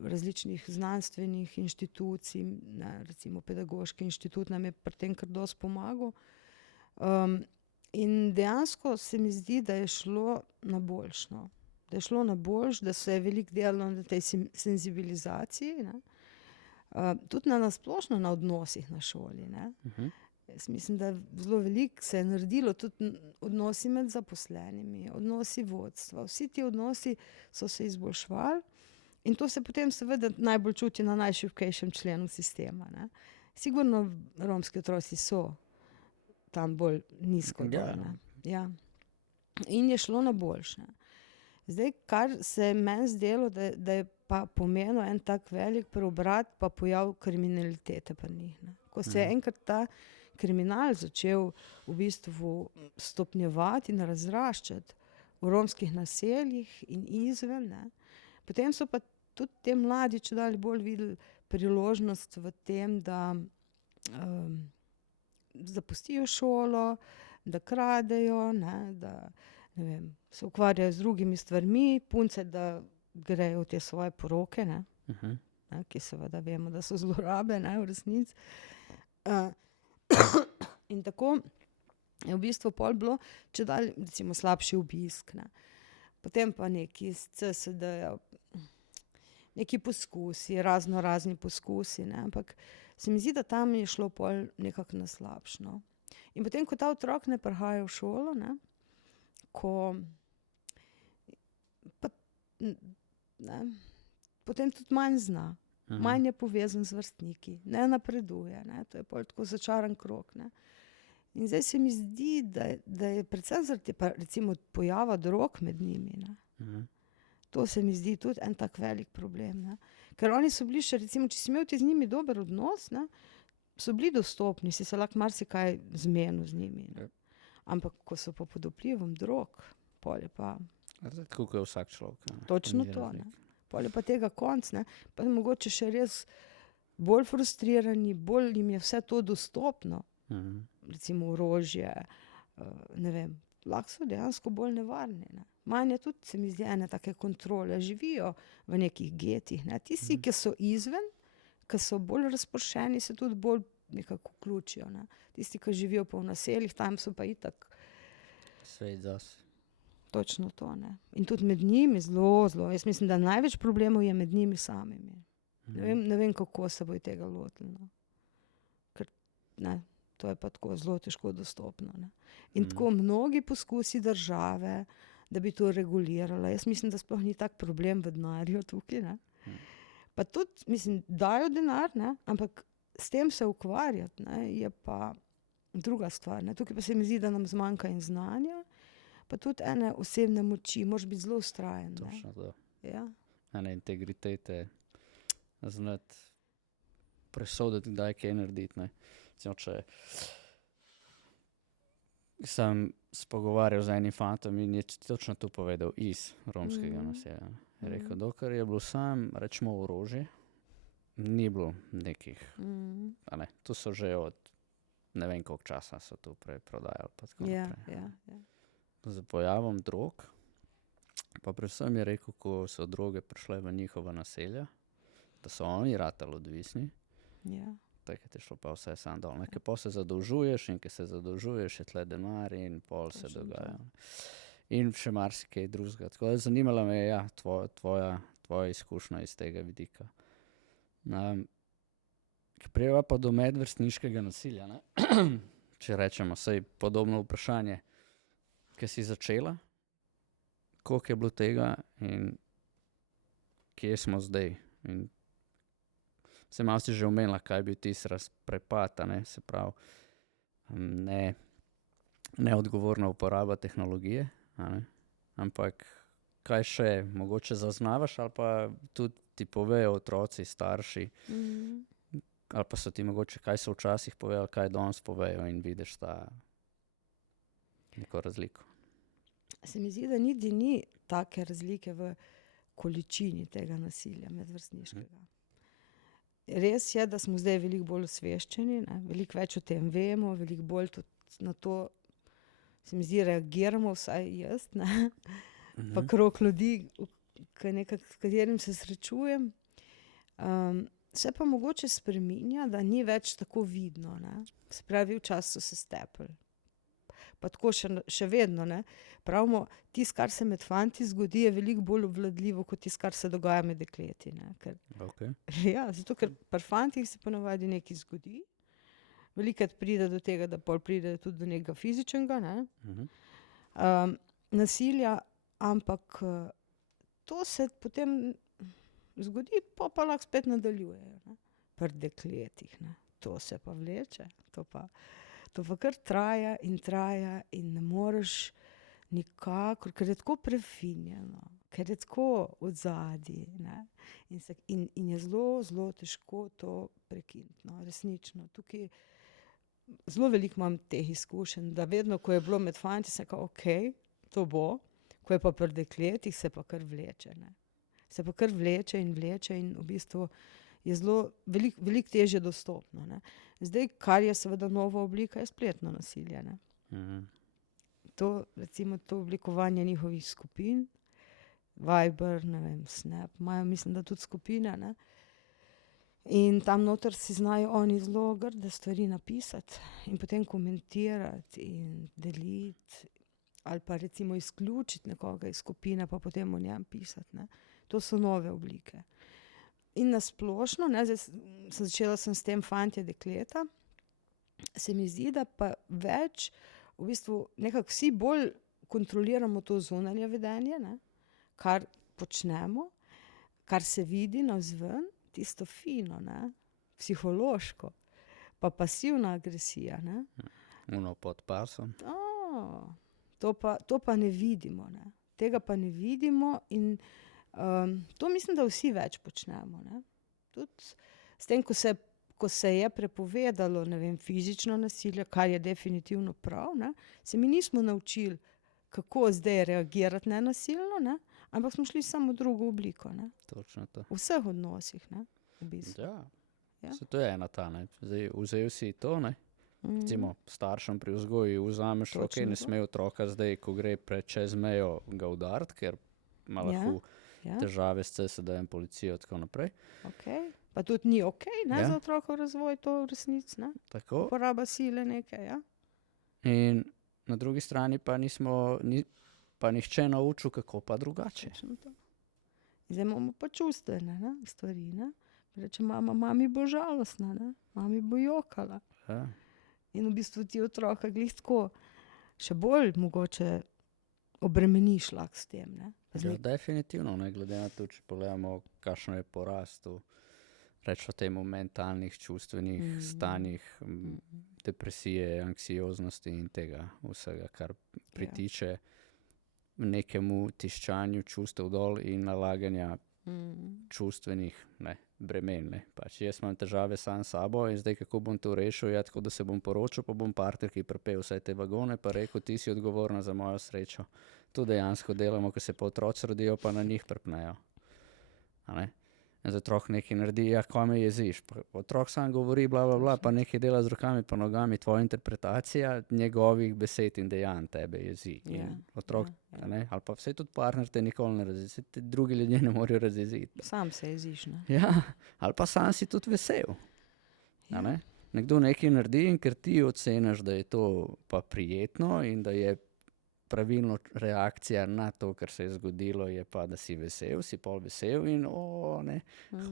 različnih znanstvenih inštitucij, recimo Pedagoški inštitut nam je pri tem kar dosti pomagal. In dejansko se mi zdi, da je šlo na boljšno. Da je šlo na boljš, da se je veliko delalo na tej senzibilizaciji, tudi na splošno na odnosih na šoli. Uh-huh. Jaz mislim, da zelo veliko se je naredilo tudi odnosi med zaposlenimi, odnosi vodstva. Vsi ti odnosi so se izboljševali in to se potem seveda najbolj čuti na najšibkejšem členu sistema. Sigurno romski otroci so tam bolj nizko dol. Ja. In je šlo na boljše. Zdaj, kar se je meni zdelo, da je pa pomenil en tak velik preobrat, pa pojav kriminalitete pri njih. Ko se je enkrat ta kriminal začel v bistvu stopnjevati in razraščati v romskih naseljih in izven, potem so pa tudi te mladi čedalje bolj videli priložnost v tem, da zapustijo šolo, da kradejo, da ne vem, se ukvarjajo z drugimi stvarmi, punce, da grejo v te svoje poroke, Uh-huh. ki seveda vemo, da so zlorabe, v resnici. In tako je v bistvu pol bilo čedalje, recimo, slabši obisk. Potem pa neki iz CSD-ja, neki poskusi, razni poskusi, ampak se mi zdi, da tam je šlo pol nekako na slabšno. In potem, ko ta otrok ne prihaja v šolo, ko pa, potem tudi manj zna, manj je povezan z vrstniki, ne napreduje, to je pol tako začaran krog. In zdaj se mi zdi, da je predvsem zaradi recimo pojava drog med njimi. To se mi zdi tudi en tak velik problem. Ker oni so bili še, recimo, če si imel ti z njimi dober odnos, so bili dostopni, si se lahko marsikaj zmenil z njimi. Ampak ko so pa pod vplivom drog, pol je pa... Tako je vsak človek. Točno to. Pol je pa tega konc, pa mogoče še res bolj frustrirani, bolj jim je vse to dostopno. Recimo orožje, ne vem, lahko so dejansko bolj nevarni. Manj je tudi, se mi zdi, ene take kontrole, živijo v nekih getih. Tisti, ki so izven, ki so bolj razpršeni, se tudi bolj nekako vključijo. Tisti, ki živijo pa v naseljih, tam so pa itak. Svet zase. Točno to. In tudi med njimi zelo. Jaz mislim, da največ problemov je med njimi samimi. Ne vem, kako se bojo tega lotili. Ker to je pa tako zelo težko dostopno. In tako mnogi poskusi države, da bi to regulirala. Jaz mislim, da sploh ni tak problem v denarju tukaj. Pa tudi, mislim, dajo denar, ampak s tem se ukvarjati, je pa druga stvar. Tukaj pa se mi zdi, da nam zmanjka in znanja, pa tudi ene osebne moči, moraš biti zelo vztrajen. Točno to. Ja. Ene integritete, znati presoditi, kdaj kaj narediti. Recimo, če sem spogovarjal z enim fantom in je točno to povedal iz romskega naselja. Je rekel, dokler je bilo sam, rečemo, orožje, ni bilo nekih. To so že od ne vem koliko časa so to prodajali. Pa tako naprej. Ja. Z pojavom drog, pa predvsem je rekel, ko so droge prišle v njihova naselja, da so oni ratali odvisni. Ja. Tako je šlo pa vse sam dol. Ker pa se zadolžuješ in ker se zadolžuješ, je tle denar in pol se dogaja. In še marsikaj drugega. Tako da zanimala me je tvoja tvoja izkušnja iz tega vidika. Prijeva pa do medvrstniškega nasilja, ne? Če rečemo, saj podobno vprašanje, ki si začela, koliko je bilo tega in kje smo zdaj. In se malo si že omenila, kaj je bil tisti razprepad, ne? Se pravi, neodgovorna uporaba tehnologije, ne? Ampak kaj še, mogoče zaznavaš ali pa tudi ti povejo otroci, starši, ali pa so ti mogoče, kaj so včasih povedali, kaj danes povejo in vidiš ta neko razliko. Se mi zdi, da niti ni take razlike v količini tega nasilja medvrstniškega. Res je, da smo zdaj veliko bolj osveščeni, ne? Veliko več o tem vemo, veliko bolj tudi na to, se mi zdi, reagiramo, vsaj jaz, ne? Pa krog ljudi, s katerim se srečujem. Se pa mogoče spreminja, da ni več tako vidno, ne? Se pravi, včasih so se stepli. Pa tako še vedno, ne? Pravimo, tisto, kar se med fanti zgodi, je veliko bolj obvladljivo, kot tisto, kar se dogaja med dekleti, ne? Ja, zato, ker pri fantih se ponavadi nekaj zgodi. Velikokrat pride do tega, da pol pride tudi do nekega fizičnega, ne? Nasilja, ampak to se potem zgodi, pa lahko spet nadaljujejo, ne? Pri dekletih, ne? To se pa vleče, to pa kar traja in ne moreš nikakor, ker je tako prefinjeno, ker je tako odzadaj, ne? In je zelo, zelo težko to prekiniti, no, resnično. Tukaj zelo veliko imam teh izkušenj, da vedno, ko je bilo med fanti, sem rekel, okej, to bo, ko je pa pri dekletih, se pa kar vleče, ne? Se pa kar vleče in v bistvu je zelo veliko težje dostopno, ne? Zdaj, kar je seveda nova oblika, je spletno nasilje, ne? To, recimo, to oblikovanje njihovih skupin, Viber, ne vem, Snap, imajo, mislim, da tudi skupine, ne? In tam noter si znajo oni zelo grde stvari napisati in potem komentirati in deliti ali pa recimo izključiti nekoga iz skupine, pa potem o njem pisati, ne? To so nove oblike. In na splošno, ne, začela sem s tem fantje, dekleta, se mi zdi, da pa več, v bistvu nekako vsi bolj kontroliramo to zunanje vedenje, ne, kar počnemo, kar se vidi navzven, tisto fino, ne, psihološko, pa pasivna agresija, ne. Ono pod pasom. To pa ne vidimo, ne. Tega pa ne vidimo in to mislim, da vsi več počnemo, ne. Tudi s tem, ko se je prepovedalo, ne vem, fizično nasilje, kar je definitivno prav, ne, se mi nismo naučili, kako zdaj reagirati nenasilno, ne, ampak smo šli samo v drugo obliko, ne. Točno to. V vseh odnosih, ne, v bistvu. Ja. Se to je ena ta, ne. Zdaj vzel si to, ne. Recimo staršem pri vzgoji vzameš, ne sme otroka zdaj, ko gre čez mejo, ga udariti, ker ima lahko težave s CSD-jem, policijo, tako naprej. Pa tudi ni ne, za otrokov razvoj, to v resnici, ne. Tako. Uporaba sile nekaj, ja. In na drugi strani pa pa nihče naučil, kako pa drugače. Zdaj imamo pa čustvene, ne, stvari, ne. Reče mama, mami bo žalostna, ne, mami bo jokala. Ja. In v bistvu ti otroka glih tako še bolj mogoče obremeniš lahko s tem, ne. Ja, definitivno, ne, glede na to, če pogledamo, kakšno je porast v, rečemo temu, mentalnih, čustvenih stanjih, depresije, anksioznosti in tega vsega, kar pritiče nekemu tiščanju čustev dol in nalaganja čustvenih, ne, bremen, ne. Pač jaz imam težave sam s sabo in zdaj, kako bom to rešil, tako da se bom poročil, pa bom partnerki pripel vse te vagone, pa rekel, ti si odgovorna za mojo srečo. To dejansko delamo, ko se pa otroci rodijo, pa na njih prpnejo. A ne? In za otrok nekaj naredi, ko me jeziš. Otrok sam govori, bla, bla, bla, pa nekaj dela z rokami pa nogami, tvoja interpretacija njegovih besed in dejanj tebe jezi. Otrok, ne, ali pa vse tudi partner te nikoli ne razjezi, vse te drugi ljudje ne morejo razjeziti. Sam se jeziš, ne. Ja, ali pa sam si tudi vesel. A ne? Nekdo nekaj naredi in ker ti oceniš, da je to pa prijetno in da je pravilno reakcija na to, kar se je zgodilo, je pa, da si vesel, si pol vesel in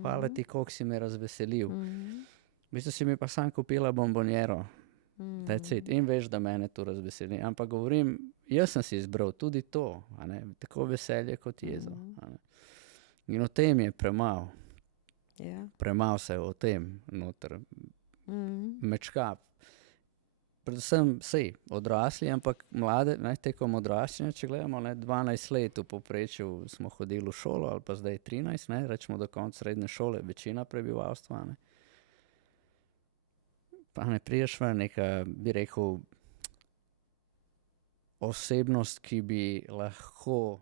hvala ti, koliko si me razveselil. V bistvu si mi pa sam kupila bombonjero. That's it. In veš, da mene to razveseli. Ampak govorim, jaz sem si izbral tudi to, tako veselje kot jezo. In o tem je premalo. Premalo se je o tem noter mečka. Predvsem sej odrasli, ampak mlade, tekom odraščanja, če gledamo, 12 let v povprečju smo hodili v šolo, ali pa zdaj 13, rečemo do konca srednje šole, večina prebivalstva. Pa ne priješ v neka, bi rekel, osebnost, ki bi lahko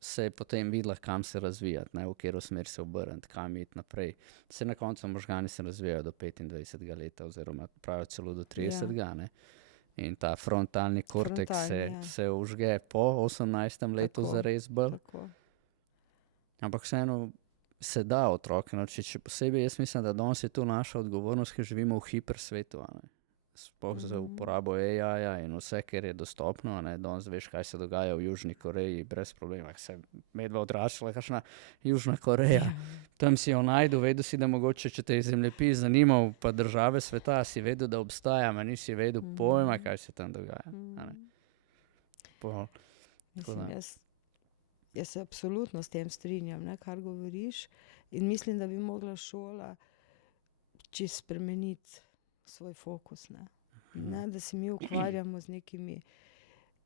se potem videla, kam se razvijati, v katero smer se obrniti, kam iti naprej. Se na koncu možgani se razvijajo do 25. leta, oziroma pravijo celo do 30. In ta frontalni korteks se užge po 18. letu zares bolj. Ampak vseeno se da otroke naučiti. Še posebej jaz mislim, da danes je tu naša odgovornost, ker živimo v hipersvetu. Sploh za uporabo AI-ja in vse, kar je dostopno. Danes veš, kaj se dogaja v Južni Koreji, brez problema. Se medva odraščala, kakšna Južna Koreja. Tam si jo najdu, vedel si, da mogoče, če te je zemljepis zanimal, pa države sveta, si vedel, da obstaja, ma nisi vedel pojma, kaj se tam dogaja. Mislim, jaz se absolutno s tem strinjam, kar govoriš. In mislim, da bi mogla šola čisto spremeniti svoj fokus. Ne, da se mi ukvarjamo z nekimi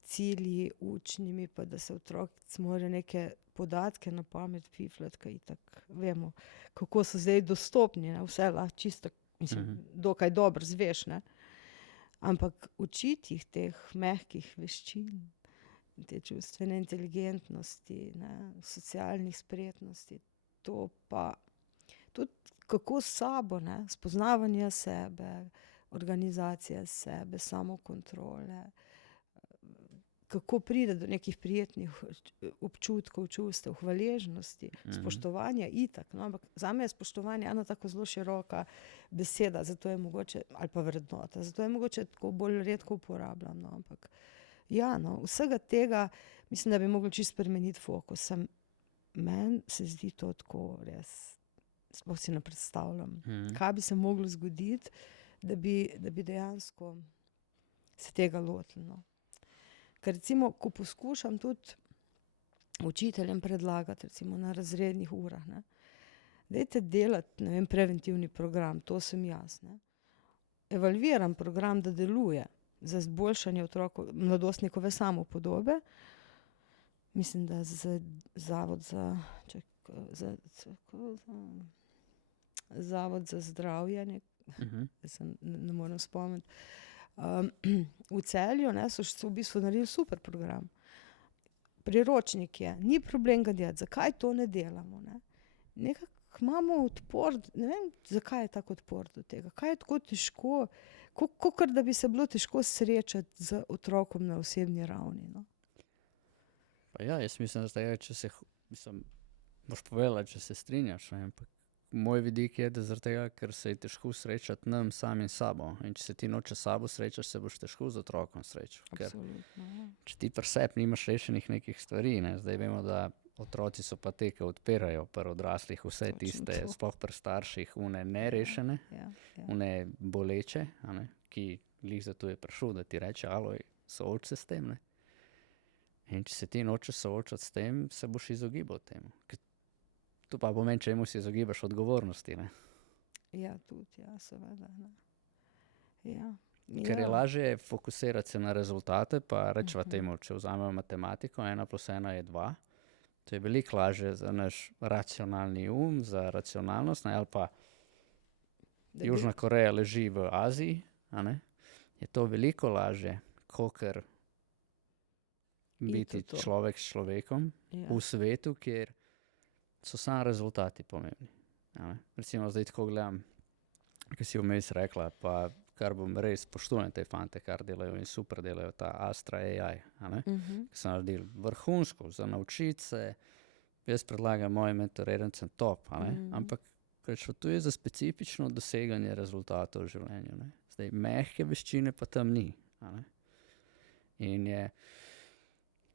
cilji učnimi, pa da se otroci morajo neke podatke na pamet fifljati, kaj itak vemo, kako so zdaj dostopni, vse lahko čisto, mislim, dokaj dobro zveš, ampak učiti jih teh mehkih veščin, te čustvene inteligentnosti, socialnih spretnosti, to pa tudi kako s sabo, spoznavanje sebe, organizacija sebe, samokontrole, kako pride do nekih prijetnih občutkov, čustev, hvaležnosti, spoštovanja itak. Ampak zame je spoštovanje ena tako zelo široka beseda, zato je mogoče, ali pa vrednota, zato je mogoče tako bolj redko uporabljam. Ampak vsega tega mislim, da bi mogli čisto spremeniti fokus. Meni se zdi to tako res. Sploh si ne predstavljam, kaj bi se moglo zgoditi, da bi dejansko se tega lotili. Ker recimo, ko poskušam tudi učiteljem predlagati, recimo na razrednih urah, dajte delati, preventivni program, to sem jaz. Evalviran program, da deluje za izboljšanje mladostnikove samopodobe. Mislim, da Zavod za zdravje, ne morem spomniti, v Celju so v bistvu naredili super program. Priročnik je, ni problem ga delati, zakaj to ne delamo? Nekako imamo odpor, ne vem, zakaj je tako odpor do tega, kaj je tako težko, kakor da bi se bilo težko srečati z otrokom na osebni ravni. Pa jaz mislim, da če se, boš povedala, če se strinjaš, ampak moj vidik je, da zaradi tega, ker se je težko srečati nam samim sabo. In če se ti noče sabo srečaš, se boš težko z otrokom srečal. Absolutno. Če ti pri sebi nimaš rešenih nekih stvari, zdaj vemo, da otroci so pa te, ki odpirajo pri odraslih vse tiste, sploh pri starših, nerešene, boleče, ki glih zato je prišel, da ti reče, aloj, sooči se s tem. In če se ti nočeš soočati s tem, se boš izogibal temu. To pa pomeni, čemu se izogibaš odgovornosti. Ja, tudi, seveda. Ker je lažje fokusirati se na rezultate, pa rečeva temu, če vzamemo matematiko, 1 + 1 je 2. To je veliko lažje za naš racionalni za racionalnost, ali pa Južna Koreja leži v Aziji, je to veliko lažje, kakor biti človek s človekom v svetu, kjer so samo rezultati pomembni. Recimo zdaj tako gledam, ki si vmes rekla, pa kar bom res spoštujem te fante, kar delajo in super delajo, ta Astra AI, ki so naredili vrhunsko za naučiti se. Jaz predlagam mojim mentorirancem top, ampak to je za specifično doseganje rezultatov v življenju. Zdaj, mehke veščine pa tam ni. In je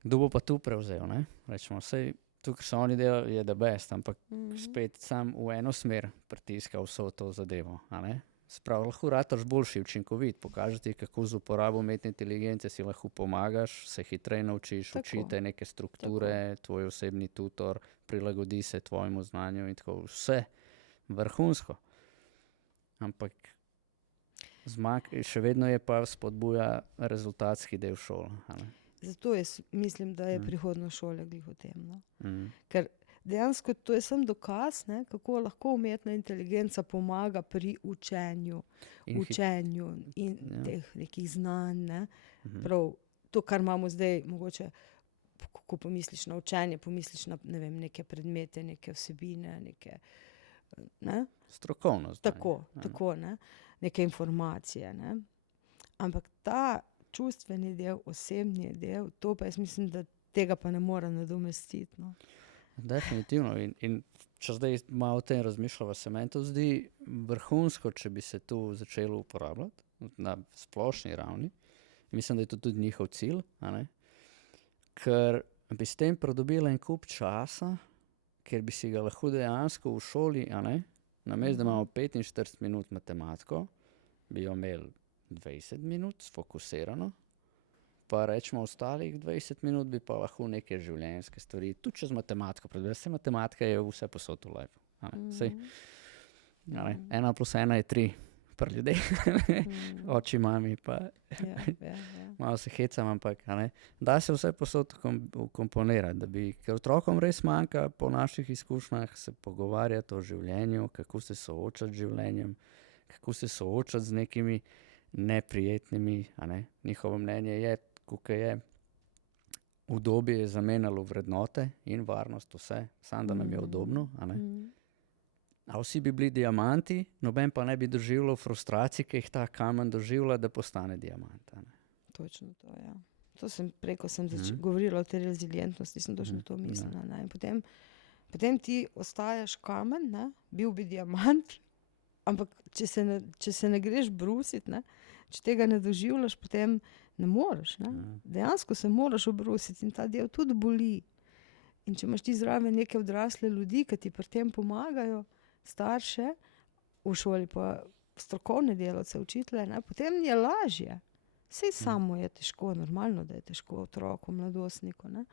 Kdo bo pa tu prevzel, ne? Rečemo, vsej to, kar so oni delali, je the best, ampak spet sam v eno smer pritiska vso to zadevo, a ne? Sprav, lahko rataš boljši, učinkovit, pokažeš, kako z uporabo umetne inteligence si lahko pomagaš, se hitreje naučiš, učite neke strukture, tvoj osebni tutor, prilagodi se tvojemu znanju in tako vse vrhunsko. Ampak še vedno je pa spodbuja rezultatski del šole. Zato jaz mislim, da je prihodnost šole glih v tem. No? Ker dejansko to je samo dokaz, ne, kako lahko umetna inteligenca pomaga pri učenju in teh nekih znanj. Ne. Prav to, kar imamo zdaj, mogoče, ko pomisliš na učenje, pomisliš na neke predmete, neke vsebine, ne. Strokovno znanje. Tako, ne. Neke informacije. Ne. Ampak ta čustveni del, osebni del, to pa jaz mislim, da tega pa ne more nadomestiti. No. Definitivno. In če zdaj malo o tem razmišljava, se meni to zdi vrhunsko, če bi se to začelo uporabljati na splošni ravni. Mislim, da je to tudi njihov cilj, a ne? Ker bi s tem pridobila en kup časa, ker bi si ga lahko dejansko v šoli, a ne? Namesto, da imamo 45 minut matematiko, bi jo imeli 20 minut sfokusirano, pa rečemo ostalih 20 minut bi pa lahko neke življenjske stvari, tudi čez matematiko, predvsem matematika je vse posod v life. Sej, 1+1 je 3 pri ljudeh, oči, mami, pa malo se hecam, ampak da se vse posod ukomponirati, da bi, ker otrokom res manjka po naših izkušnjah se pogovarjati o življenju, kako se soočati z življenjem, kako se soočati z nekimi neprijetnimi, njihovo mnenje je, kako je udobje je zamenjalo vrednote in varnost vse, samo da nam je udobno, a vsi bi bili diamanti, noben pa ne bi doživljal frustracij, ki jih ta kamen doživlja, da postane diamant. Točno to, ja. To sem preko govorila o tej rezilientnosti, sem točno to mislila. In potem ti ostajaš kamen, ne? Bil bi diamant, ampak če se ne greš brusiti, ne? Če tega ne doživljaš, potem ne moreš. Ne? Dejansko se moraš obrusiti in ta del tudi boli. In če imaš ti zraven neke odrasle ljudi, ki ti pri tem pomagajo, starše, v šoli pa strokovne delavce, učitelje, ne? Potem je lažje. Sej samo je težko, normalno, da je težko otroku, mladostniku, ne?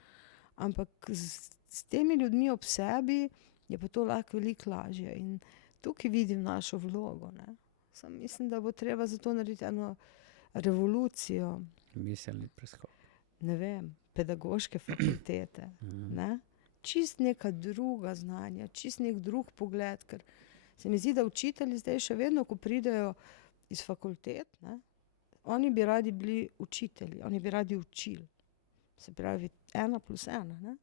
Ampak s temi ljudmi ob sebi je pa to lahko veliko lažje. In tukaj vidim našo vlogo. Ne? Sam mislim, da bo treba za to narediti eno revolucijo. Miselni preskok. Ne vem, pedagoške fakultete. Ne? Čist neka druga znanja, čist nek drug pogled, ker se mi zdi, da učitelji zdaj še vedno, ko pridejo iz fakultet, ne? Oni bi radi bili učitelji, oni bi radi učili. Se pravi 1+1.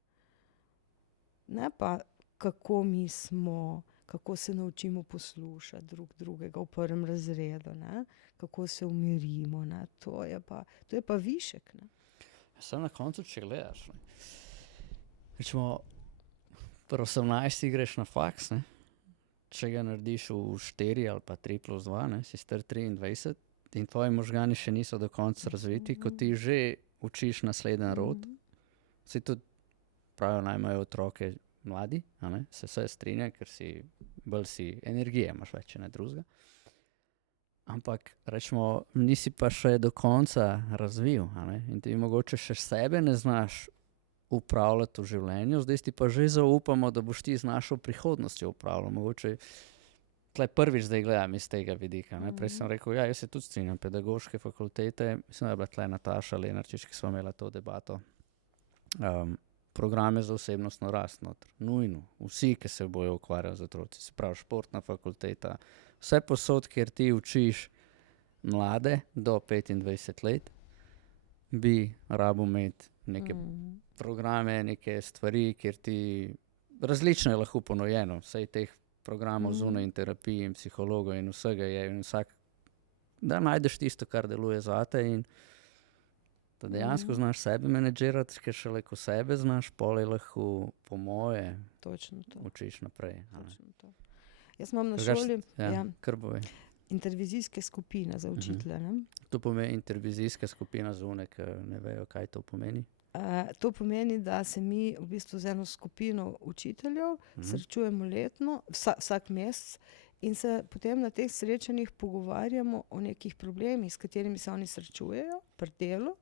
Ne pa kako mi smo, kako se naučimo poslušati drug drugega v prvem razredu, ne? Kako se umirimo. Ne? To je pa višek. Ne? Samo na koncu, če gledaš, rečemo, pri 18 greš na faks, ne? Če ga narediš v 4 ali pa 3+2, ne? Si star 23 in tvoji možgani še niso do konca razviti, ko ti že učiš naslednji rod. Si tudi pravijo, naj imajo otroke mladi, se vse strinja, ker bolj si energije imaš več, ne drugega. Ampak, rečemo, nisi pa še do konca razvil, in ti mogoče še sebe ne znaš upravljati v življenju, zdaj ti pa že zaupamo, da boš ti z našo prihodnostjo upravljal. Mogoče tle prvič zdaj gledam iz tega vidika. Prej sem rekel, jaz se tudi strinjam, pedagoške fakultete, mislim, da je bila tle Nataša Lenarčič, ki smo imela to debato, programe za osebnostno rast notri. Nujno. Vsi, ki se bojo ukvarjali z otroci, se pravi športna fakulteta, vse posod, kjer ti učiš mlade do 25 let, bi rabo imeti neke programe, neke stvari, kjer ti različno je lahko ponujeno, vsej teh programov zunaj in terapij in psihologov in vsega je in vsak, da najdeš tisto, kar deluje zate in da dejansko znaš sebe menedžirati, ker šele ko sebe znaš, pol je lahko po moje učiš naprej. Točno to. Jaz imam na šoli intervizijske skupine za učitelje. To pomeni intervizijska skupina za one, ki ne vejo, kaj to pomeni? To pomeni, da se mi v bistvu z eno skupino učiteljev srečujemo letno, vsak mesec, in se potem na teh srečanjih pogovarjamo o nekih problemih, s katerimi se oni srečujejo pri delu,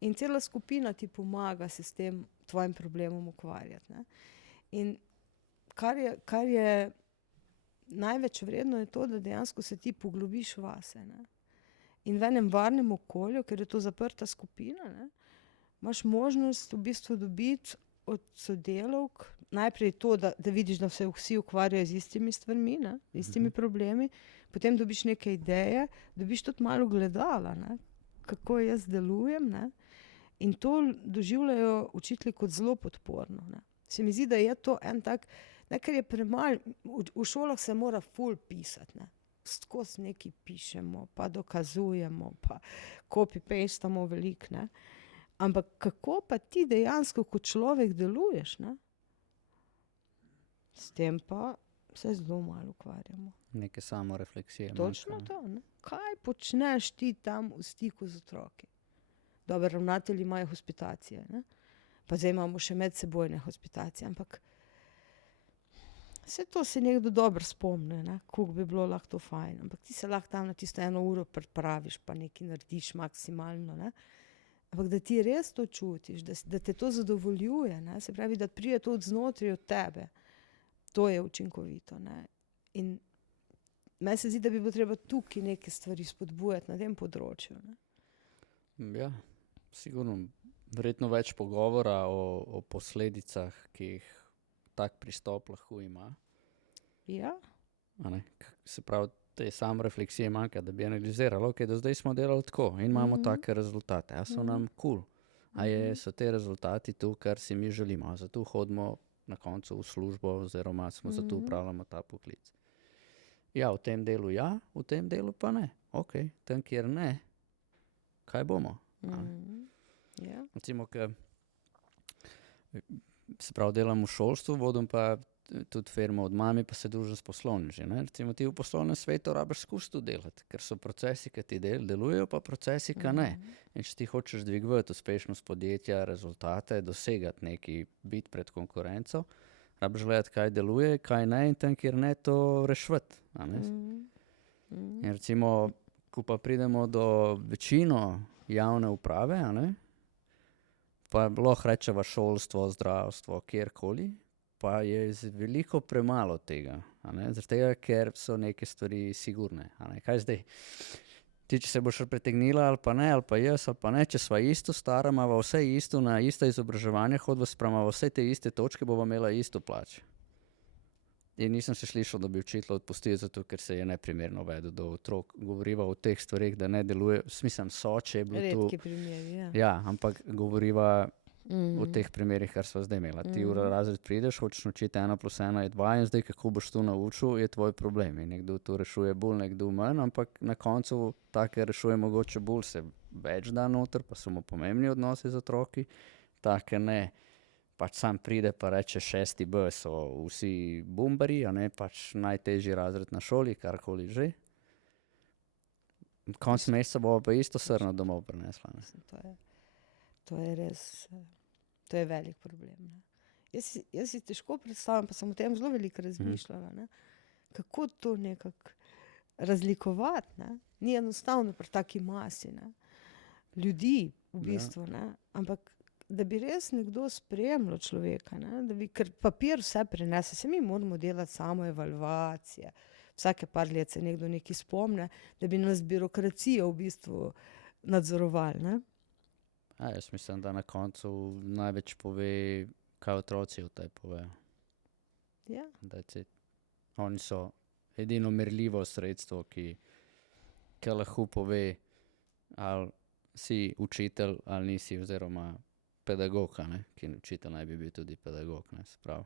in cela skupina ti pomaga se s tem tvojim problemom ukvarjati. Ne? In kar je največ vredno, je to, da dejansko se ti poglobiš vase. Ne? In v enem varnem okolju, ker je to zaprta skupina, ne, imaš možnost v bistvu dobiti od sodelavk najprej to, da vidiš, da se vsi ukvarjajo z istimi stvarmi, ne, istimi problemi, potem dobiš neke ideje, dobiš tudi malo gledala, ne, kako jaz delujem, ne, in to doživljajo učitelji kot zelo podporno. Ne. Se mi zdi, da je to en tak, ne, ker je premalo, v šolah se mora ful pisati, ne. Skozi nekaj pišemo, pa dokazujemo, pa copy-pastamo veliko, ne. Ampak kako pa ti dejansko kot človek deluješ, ne? S tem pa se zelo malo ukvarjamo. Neke samorefleksije. Točno to, ne? Kaj počneš ti tam v stiku z otroki? Dobro, ravnatelji imajo hospitacije, ne? Pa zdaj imamo še medsebojne hospitacije, ampak vse to se nekdo dobro spomne, ne? Koliko bi bilo lahko to fajn. Ampak ti se lahko tam na tisto 1 uro pripraviš, pa nekaj narediš maksimalno, ne? Ampak da ti res to čutiš, da te to zadovoljuje, ne? Se pravi, da pride to od znotraj od tebe, to je učinkovito. Ne? In meni se zdi, da bi bilo treba tukaj neke stvari spodbujati na tem področju. Ne? Ja, sigurno. Verjetno več pogovora o posledicah, ki jih tak pristop lahko ima. Ja. Se pravi, te samorefleksije manjka, da bi analizirali, ok, do zdaj smo delali tako in imamo take rezultate. A so nam cool? A so te rezultati tu, kar si mi želimo? A zato hodimo na koncu v službo oziroma smo zato upravljamo ta poklic. Ja, v tem delu ja, v tem delu pa ne. Ok, tam, kjer ne, kaj bomo? Ja. Recimo, se pravi, delam v šolstvu, vodim pa tudi firmo od mami, pa se družim s poslovneži. Recimo, ti v poslovnem svetu rabiš skozi to delati, ker so procesi, ki ti delujejo, pa procesi, ki ne. In če ti hočeš dvigovati uspešnost podjetja, rezultate, dosegati nekaj, biti pred konkurenco, rabiš gledati, kaj deluje, kaj ne, in tam, kjer ne, to rešvati. In recimo, ko pa pridemo do večino javne uprave, pa lahko rečeva šolstvo, zdravstvo, kjerkoli, pa je veliko premalo tega. Zaradi tega, ker so neke stvari sigurne. Kaj zdaj? Ti, če se boš pretegnila ali pa ne, ali pa jaz, ali pa ne, če sva isto stara, imava vse isto, na ista izobraževanja, hodva spremava vse te iste točke, bova imela isto plačo. In nisem se slišal, da bi učitelj odpustil, zato ker se je neprimerno vedel do otrok. Govoriva o teh stvareh, da ne deluje, smislim, Soče je bilo tu. Redki primeri, ja. Ja, ampak govoriva v teh primerih, kar sva zdaj imela. Ti v razred prideš, hočeš naučiti 1+1 je 2 in zdaj, kako boš to naučil, je tvoj problem. In nekdo to rešuje bolj, nekdo manj, ampak na koncu take rešuje mogoče bolj, se več da noter, pa so mu pomembni odnosi z otroki, take ne. Pač sam pride pa reče 6. B, so vsi bumbari, pač najtežji razred na šoli, karkoli že. Konec meseca bo pa isto srno domov prinesla. To je res, to je velik problem. Ne. Jaz si težko predstavljam, pa sem o tem zelo veliko razmišljala, ne. Kako to nekako razlikovati, ne. Ni enostavno pri taki masi, ne. Ljudi v bistvu, ne. Ampak da bi res nekdo spremljal človeka, ne. Da bi, ker papir vse prenese, se mi moramo delati samo evalvacije, vsake par let se nekdo nekaj spomne, da bi nas birokracija v bistvu nadzorovali, ne. Jaz mislim, da na koncu največ pove, kaj otroci v tej povejo. Ja. Oni so edino merljivo sredstvo, ki lahko pove, ali si učitelj ali nisi, oziroma pedagog, ki učitelj naj bi bil tudi pedagog. Se pravi,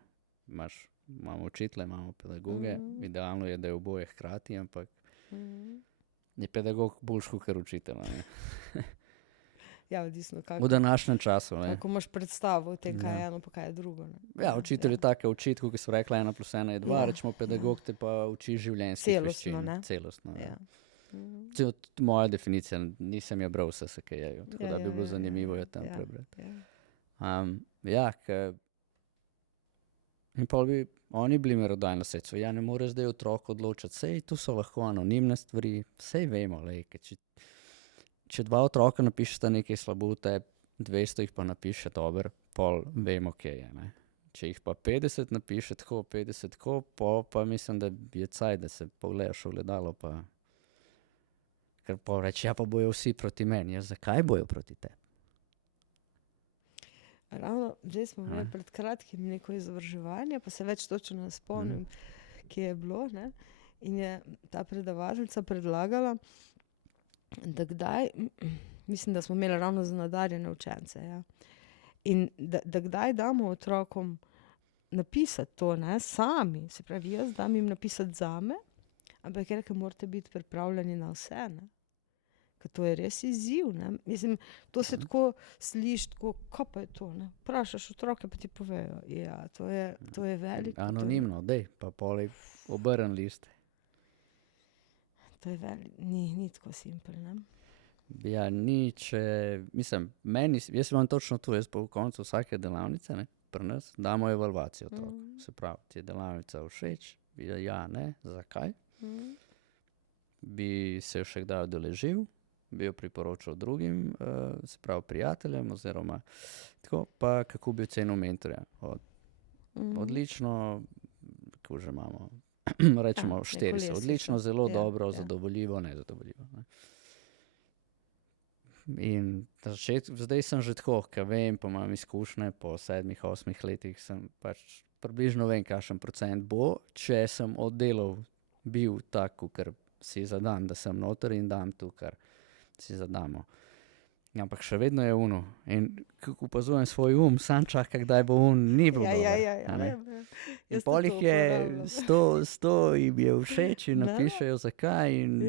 imamo učitelje, imamo pedagoge, idealno je, da je oboje hkrati, ampak je pedagog boljši kot učitelj. Ja, odvisno kako. V današnjem času. Kako imaš predstavo o tem, kaj je eno, pa kaj je drugo. Ne. Ja, učitelj je take učiti, kot so rekla 1+1 je 2, rečemo pedagog te pa uči življenjskih veščin. Celostno, ne. Moja definicija, nisem jo bral vse SKJ-ju, tako da bi bilo zanimivo jo tam prebrati. Ja, in pol bi oni bili merodajni na sredstvo. Ja, ne more zdaj otrok odločiti. Sej, tu so lahko anonimne stvari. Sej vemo, če 2 otroka napišeta nekaj slabo v tebi, 200 jih pa napiše dober, pol vemo, kje je, ne. Če jih pa 50 napiše tako, 50 tako, pa mislim, da je cajt, da se pogledaš v gledalo, pa ker pol reči, ja, pa bojo vsi proti meni. Ja, zakaj bojo proti tebi? Ravno zdaj smo imeli pred kratkim neko izobraževanje, pa se več točno ne spomnim, kje je bilo, ne? In je ta predavateljica predlagala, da kdaj, mislim, da smo imeli ravno za nadarjene učence, ja. In da kdaj damo otrokom napisati to, ne, sami, se pravi, jaz dam jim napisati zame, ampak je rekel, morate biti pripravljeni na vse, ne. Ker to je res izziv, ne. Mislim, to se tako sliši, tako, kaj pa je to, ne. Vprašaš otroke, pa ti povejo. Ja, to je veliko. Anonimno, dej, pa pol obrn liste. To je veliko, ni tako simpel, ne. Ja, mislim, jaz imam točno to, jaz pa v koncu vsake delavnice, ne, pri nas, damo evalvacijo otrok. Se pravi, ti je delavnica všeč, ja, ne, zakaj? Bi se jo še kdaj udeležil, bi jo priporočal drugim, se pravi prijateljem, oziroma tako, pa kako bi ocenil mentorja. Odlično, kako že imamo, rečemo 4 so, odlično, zelo dobro, zadovoljivo, nezadovoljivo, ne. In zdaj sem že tako, ker vem, pa imam izkušnje, po 7-8 letih sem pač približno vem, kakšen procent bo, če sem oddelal bil tako, ker si zadam, da sem noter in dam to, kar si zadamo. Ampak še vedno je ono. In kako opazujem svoj sam čaka, kdaj bo ni bil dober. Ja. In pol jih je 100 jim je všeč in napišejo zakaj in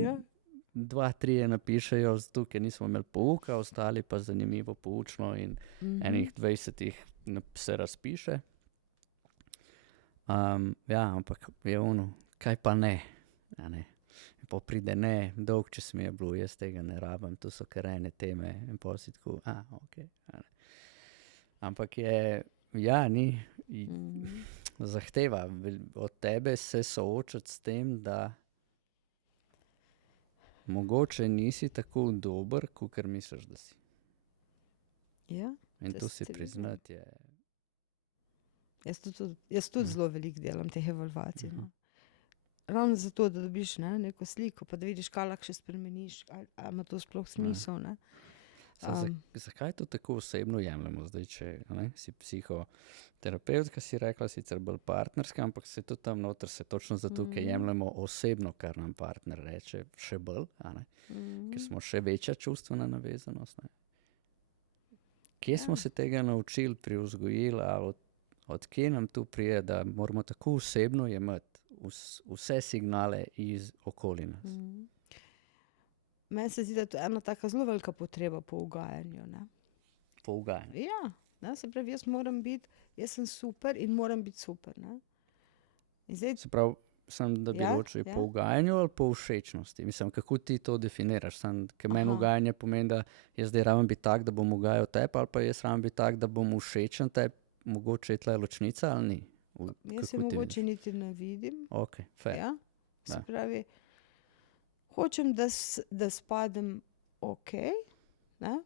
2-3 napišejo, zato ker nismo imeli pouka, ostali pa zanimivo poučno in enih 20 se razpiše. Ja, ampak je ono, kaj pa ne, a ne. Pa pride ne, dolg čas mi je bilo, jaz tega ne rabim, to so kar ene teme in pol si tako, okej. Ampak je, ja, ni, zahteva od tebe se soočati s tem, da mogoče nisi tako dober, kakor misliš, da si. Ja. In to si priznati je. Jaz tudi zelo veliko delam teh evalvacij, no. Ravno zato, da dobiš, ne, neko sliko, pa da vidiš, kaj lahko še spremeniš, ali ima to sploh smisel, ne. Zakaj to tako osebno jemljemo zdaj, če si psihoterapevtka, si rekla, sicer bolj partnerska, ampak se tudi tam noter se točno zato, ker jemljemo osebno, kar nam partner reče, še bolj, ker smo še večja čustvena navezanost, ne. Kje smo se tega naučili, privzgojili, ali od kje nam tu prije, da moramo tako osebno jemati vse signale iz okoli nas? Meni se zdi, da je to ena taka zelo velika potreba po ugajanju, ne. Po ugajanju? Ja, ne, se pravi, jaz sem super in moram biti super, ne. In zdaj, se pravi, da bi ločili po ugajanju ali po všečnosti? Mislim, kako ti to definiraš? Ker meni ugajanje pomeni, da jaz zdaj rabim biti tak, da bom ugajal tebi, ali pa jaz rabim biti tak, da bom všečen tebi, mogoče je tle ločnica ali ni? Jaz se mogoče niti ne vidim. Ok, fair. Ja, se pravi, hočem, da spadem okej, ne,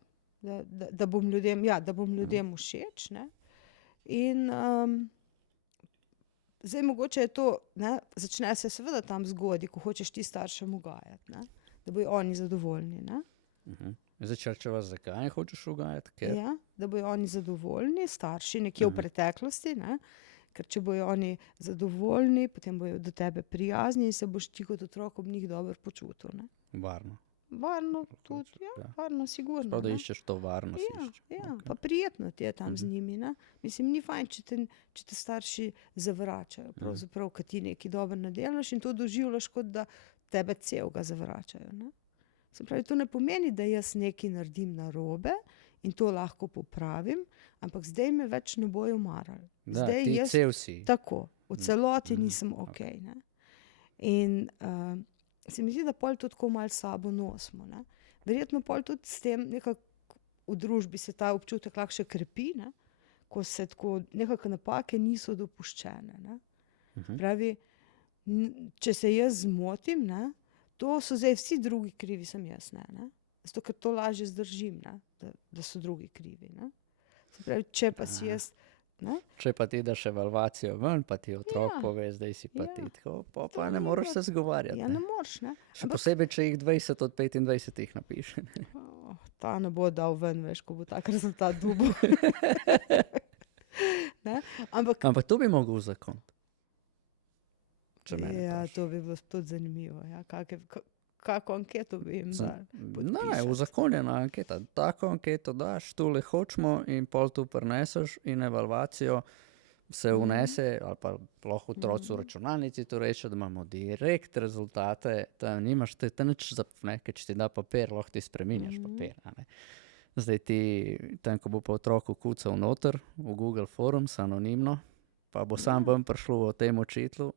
da bom ljudem všeč, ne. In zdaj mogoče je to, ne, začne se seveda tam zgodaj, ko hočeš ti staršem ugajati, ne, da bojo oni zadovoljni, ne. Začrčeva, zakaj hočeš ugajati? Ja, da bojo oni zadovoljni, starši nekje v preteklosti, ne. Ker če bojo oni zadovoljni, potem bojo do tebe prijazni in se boš ti kot otrok ob njih dobro počutil, ne. Varno. Varno tudi, varno, sigurno. Prav, da iščeš to varnost. Ja, pa prijetno ti je tam z njimi, ne. Mislim, ni fajn, če te starši zavračajo, pravzaprav, ker ti nekaj dobro ne delaš in to doživljaš, kot da tebe celega zavračajo, ne. Se pravi, to ne pomeni, da jaz nekaj naredim narobe in to lahko popravim, ampak zdaj me več ne bojo marali. Zdaj ti cel si. Tako, v celoti nisem okej, ne. In se mi zdi, da pol to tako malo s sabo nosimo, ne. Verjetno pol tudi s tem nekako v družbi se ta občutek lahko še krepi, ne. ko se tako nekakve napake niso dopuščene. Ne? Pravi, če se jaz zmotim, ne, to so zdaj vsi drugi krivi, sem jaz, ne? Zato, ker to lažje zdržim, ne? Da so drugi krivi. Ne? Se pravi, če pa si jaz... Ne? Če pa ti daš evalvacijo ven, pa ti otrok pove, zdaj si pa ti tako, pa ne moreš se zgovarjati. Ja, ne moreš, ne. Še posebej, če jih 20 od 25 jih napiše. Ta ne bo dal ven, veš, ko bo tak rezultat dobil. Ampak to bi mogel uzakoniti. Ja, to bi bilo tudi zanimivo. Ja. Kako anketo bi jim dali? Ne, uzakonjena anketa. Tako anketo daš, tule hočemo in pol tu prineseš in evalvacijo se vnese, ali pa lahko otroci v računalnici to reče, da imamo direkt rezultate, tam nimaš te nič zapne, ker če ti da papir, lahko ti spreminjaš papir. Ne? Zdaj ti, tam ko bo pa otrok kucal noter v Google Forums anonimno, pa bo sam ven prišlo o tem učitlu.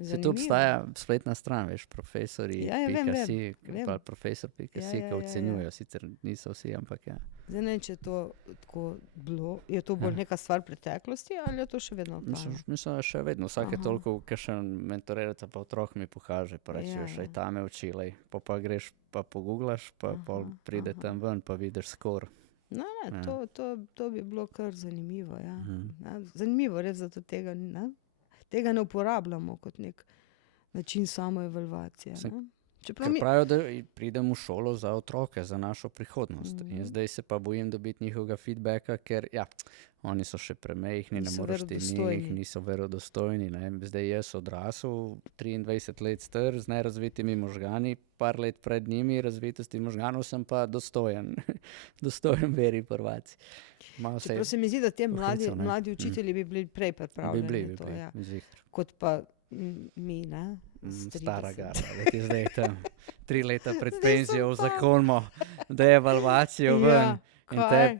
Se tu obstaja spletna stran, veš, profesori.si, pa profesor.si, ki ocenjujejo, sicer niso vsi, ampak ja. Zdaj ne, če je to tako bilo, je to bolj neka stvar preteklosti ali je to še vedno Mislim, da je še vedno. Vsake toliko, kakšen mentorirate, pa otrok mi pokaže, pa reče, veš, ta me učilej, pa greš, pa pogooglaš, pa pride tam ven, pa vidiš skor. Ne, to bi bilo kar zanimivo. Ja. Zanimivo, res, zato tega ne uporabljamo kot nek način samoevalvacije. Pravijo, da pridem v šolo za otroke, za našo prihodnost. In zdaj se pa bojim dobiti njihovega feedbacka, ker oni so še premehni, ne moreš ti njih, niso verodostojni. Ne? Zdaj jaz odrasel, 23 let star, z nerazvitimi možgani, par let pred njimi razvitosti možganov, sem pa dostojen veri prvaci. Čeprav se mi zdi, da te mladi učitelji bi bili prej pripravljeni to. Ja. Kot pa mi, ne? Stara garda, da ti zdaj tam 3 leta pred penzijo uzakonimo, da je evalvacijo ven in te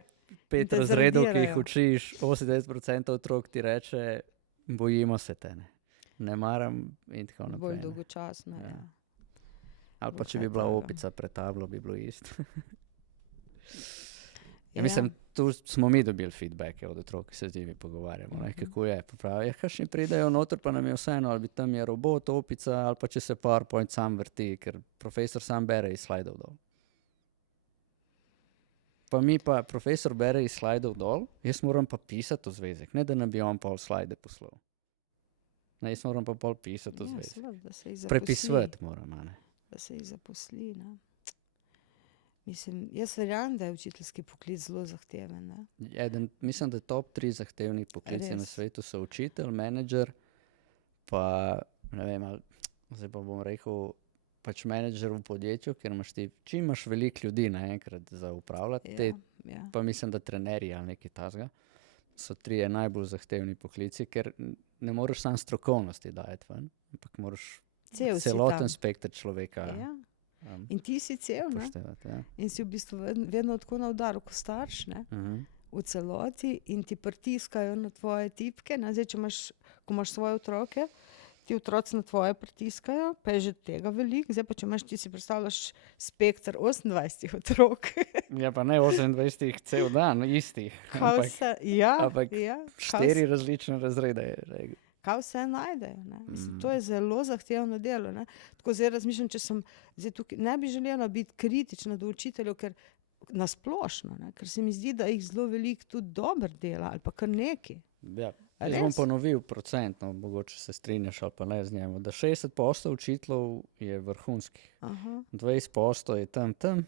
5 razredov, ki jih učiš, 80% otrok ti reče, bojimo se te, ne maram in tako naprej. Bolj dolgočasno, ja. Ali pa če bi bila opica pred tablo, bi bilo isto. Mislim, tu smo mi dobili feedbacke od otrok, ki se z njimi pogovarjamo, kako je. Pravi, kakšni pridejo noter, pa nam je vseeno, ali bi tam je robot, opica, ali pa če se PowerPoint sam vrti, ker profesor sam bere iz slajdov dol. Pa mi pa profesor bere iz slajdov dol, jaz moram pa pisati v zvezek, ne da nam bi on pol slajde poslal. Ne, jaz moram pa pol pisati v zvezek. Prepisovati moram, ne. Da se jih zaposli, ne. Mislim, jaz verjamem, da je učiteljski poklic zelo zahteven. Ne? Mislim, da top 3 zahtevni poklici na svetu so učitelj, menedžer, pa ne vem, zdaj pa bom rekel, pač menedžer v podjetju, ker imaš ti, čim imaš veliko ljudi naenkrat za upravljati, pa mislim, da trenerji ali nekaj tasga, so 3 najbolj zahtevni poklici, ker ne moreš sam strokovnosti dajati ven, ampak moraš celoten spekter človeka. In ti si cel, in si v bistvu vedno tako na udaru, ko starš, ne? V celoti in ti pritiskajo na tvoje tipke. Zdaj, ko imaš svoje otroke, ti otroci na tvoje pritiskajo, pa je že tega veliko. Zdaj pa, če imaš, ti si predstavljaš spektr 28 otrok. Ja, pa ne 28 cel dan, istih. Ampak 4 različne razrede je. Kaj vse najdejo. Mislim, to je zelo zahtevno delo. Ne? Tako zdaj razmišljam, če sem zdaj tukaj, ne bi želela biti kritična do učiteljev, ker nasplošno, ker se mi zdi, da jih zelo veliko tudi dober dela ali pa kar neki. Ja, jaz bom ponovil procentno, mogoče se strinjaš ali pa ne z njemu, da 60% učiteljev je vrhunskih. 20% je tam,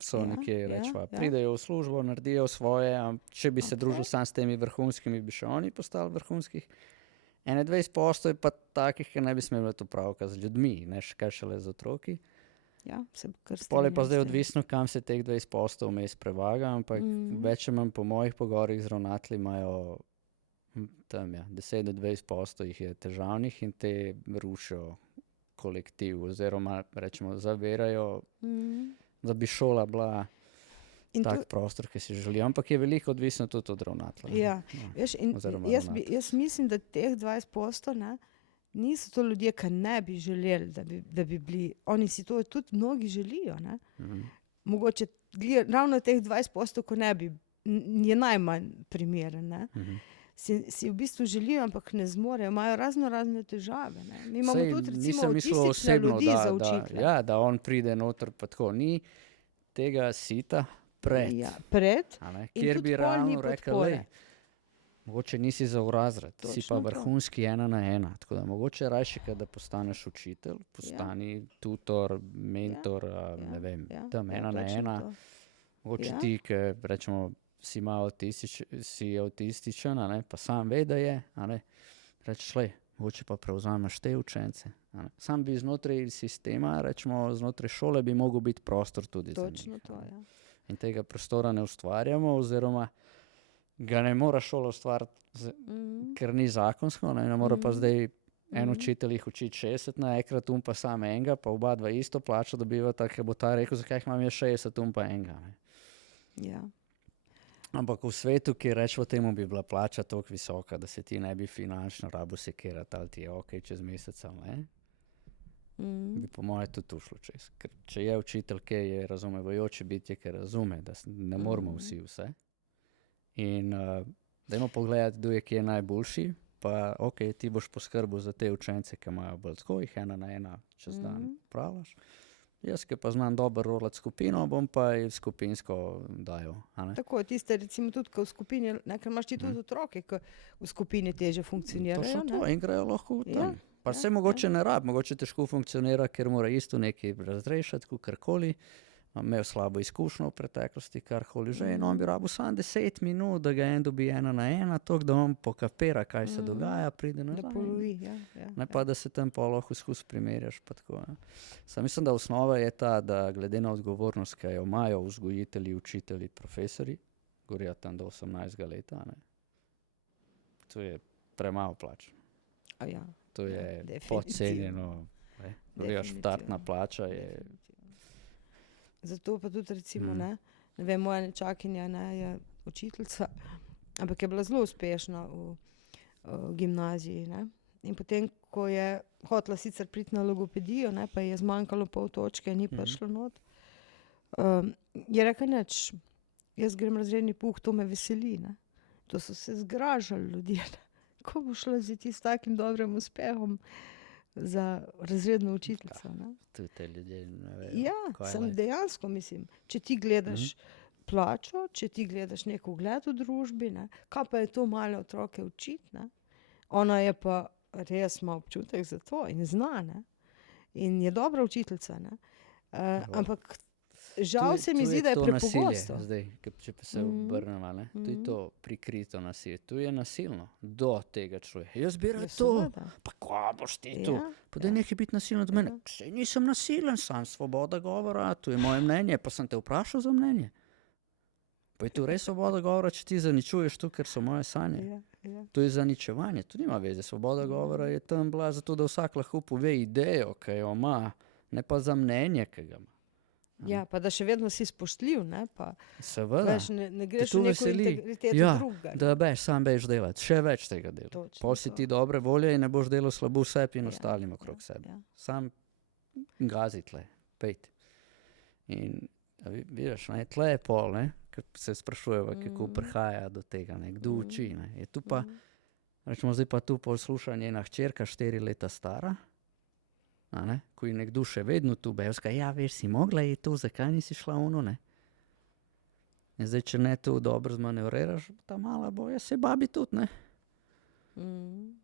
so nekje rečva, pridejo v službo, naredijo svoje, če bi se družil sam s temi vrhunskimi, bi še oni postali vrhunskih. 21% je pa takih, ki ne bi smeli imeti opravka z ljudmi, ne kaj šele z otroki. Pol je pa zdaj odvisno, kam se teh 20% vmes prevaga, ampak več manj po mojih pogovorih z ravnatelji imajo tam 10 do 20% jih je težavnih in te rušijo kolektiv oziroma rečemo zaverajo, da bi šola bila tak prostor, ki si želijo, ampak je veliko odvisno tudi od ravnatelja. Jaz mislim, da teh 20% niso to ljudje, ki ne bi želeli, da bi bili. Oni si to tudi mnogi želijo. Mogoče ravno teh 20%, ko ne bi je najmanj primeren. Ne? Si v bistvu želijo, ampak ne zmorejo, imajo razne težave. Ne? Mi imamo tudi recimo avtistične ljudi za učitelje. Da on pride noter, pa tako ni tega sita pred. Ja, pred. Kjer bi realno rekel, mogoče nisi za v razred, si pa vrhunski 1 na 1. Tako da mogoče rajše, da postaneš učitelj, postani tutor, mentor, ne vem, tam 1 na 1. Mogoče ti, ki rečemo, si avtističen, pa sam ve, da je, rečeš, mogoče pa prevzameš te učence. Sam bi znotraj sistema, rečemo, znotraj šole bi mogel biti prostor tudi za njih. Točno to, ja. In tega prostora ne ustvarjamo, oziroma ga ne mora šola ustvariti, ker ni zakonsko, ne mora pa zdaj en učitelj jih učiti 60 naenkrat, pa sam enega, pa oba dva isto plačo dobivata, ker bo ta rekel, zakaj imam jaz 60 pa enega. Ne. Ja. Ampak v svetu, ki rečemo temu, bi bila plača toliko visoka, da se ti ne bi finančno rabo sekirati, ali ti je ok čez mesec, ne? Bi po moje tudi ušlo čez. Ker če je učitelj, ki je razumevajoče bitje, ki razume, da ne moramo vsi vse. In dajmo pogledati, kdo je, ki je najboljši, pa ok, ti boš poskrbel za te učence, ki imajo bolj tako, jih 1 na 1 čez dan pravlaš. Jaz, ki pa znam dobro rolati skupino, bom pa jih skupinsko dajal. Tako, tiste recimo tudi, ko v skupini, ker imaš ti tudi otroke, ki v skupini teže funkcionirajo. To so to in grejo lahko tam. Pa se mogoče ne rab, mogoče težko funkcionira, ker mora isto nekaj razrešiti, kakorkoli. Imel slabo izkušnjo v preteklosti, karkoli že, in on bi rabil samo 10 minut, da ga en dobi 1 na 1, toliko, da on pokapira, kaj se dogaja, pride nazaj. Da polovi, Ne pa, da se tam pa lahko izkus primerjaš. Pa tako, Sam mislim, da osnova je ta, da glede na odgovornost, ki jo imajo vzgojitelji, učitelji, profesori, govorijo tam do 18 leta, to je premalo plač. To je podcenjeno. Štartna plača je... Zato pa tudi recimo, ne vem, moja nečakinja je učiteljica, ampak je bila zelo uspešna v gimnaziji. Ne? In potem, ko je hotela sicer priti na logopedijo, pa je zmanjkalo pol točke, ni prišlo not, je rekla, nič, jaz grem razredni pouk, to me veseli. Ne? To so se zgražali ljudje. Ko bo šla z takim dobrim uspehom za razredno učiteljico. Tudi te ljudje ne vejo. Ja, sem dejansko mislim, če ti gledaš plačo, če ti gledaš nek ugled v družbi, kaj pa je to male otroke učiti, ona je pa res ima občutek za to in zna, in je dobra učiteljica, ampak žal se mi zdi, da je prepogosto. Zdaj, če pa se obrnemo, to je to prikrito nasilje. To je nasilno do tega človeka. Jaz bi rad to, pa kva boš ti to? Pa da nekaj biti nasilno do mene. Sej nisem nasilen, sam svoboda govora, to je moje mnenje, pa sem te vprašal za mnenje. Pa je to res svoboda govora, če ti zaničuješ to, ker so moje sanje. To je zaničevanje, to nima veze. Svoboda govora je tam bila zato, da vsak lahko pove idejo, ki jo ima, ne pa za mnenje, ki ga ima. Ja, pa da še vedno si spoštljiv, pa seveda. Veš, ne greš v neko integriteto drugega. Da sam beš delati, še več tega dela. Pa si ti dobre volje in ne boš delal slabo sebi in ostalim okrog sebe. Sam gazi tle, pejt. In vidiš, tle je pol, ker se sprašujeva, kako prihaja do tega, kdo uči. Je tu pa, rečemo, zdaj pa tu posluša njena hčerka 4 leta stara, ko je nekdo še vedno tu bevska, veš, si mogla je to, zakaj nisi šla ono, In zdaj, če ne to dobro zmanevriraš, ta mala boja se babi tudi,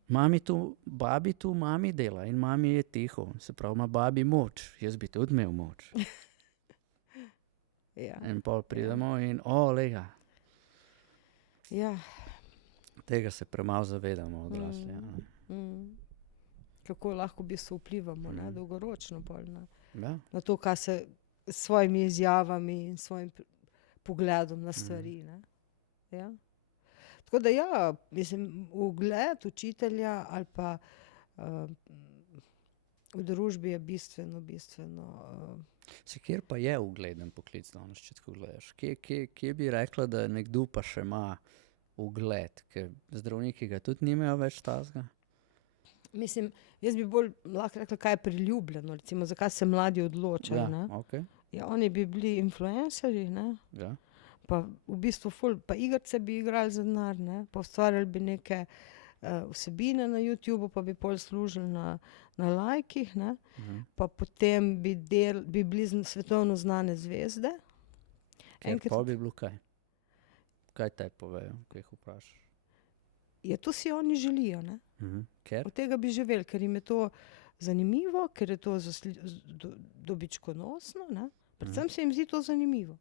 Babi tu mami dela in mami je tiho, se pravi, ima babi moč, jaz bi tudi imel moč. In pol pridemo in, lega. Tega se premalo zavedamo odrasli, Kako lahko v bistvu vplivamo, dolgoročno bolj na to, kaj se s svojimi izjavami in svojim pogledom na stvari. Tako da mislim, ugled učitelja ali pa v družbi je bistveno. Kjer pa je ugleden poklic danes, če tako gledaš? Kje bi rekla, da nekdo pa še ima ugled, ker zdravniki ga tudi nimajo več tazga? Mislim, jaz bi bolj lahko rekla, kaj je priljubljeno, recimo, zakaj se mladi odločajo. Okay. Oni bi bili influencerji, pa v bistvu pa igrice bi igrali za denar, ne, pa ustvarjali bi neke vsebine na YouTubeu, pa bi pol služili na lajkih, ne, pa potem bi bili svetovno znane zvezde. Pa bi bilo kaj? Kaj te povejo, kaj jih vprašaš? Ja, to si oni želijo, ne. Ker? Od tega bi živeli, ker jim je to zanimivo, ker je to dobičkonosno, ne. Predvsem se jim zdi to zanimivo.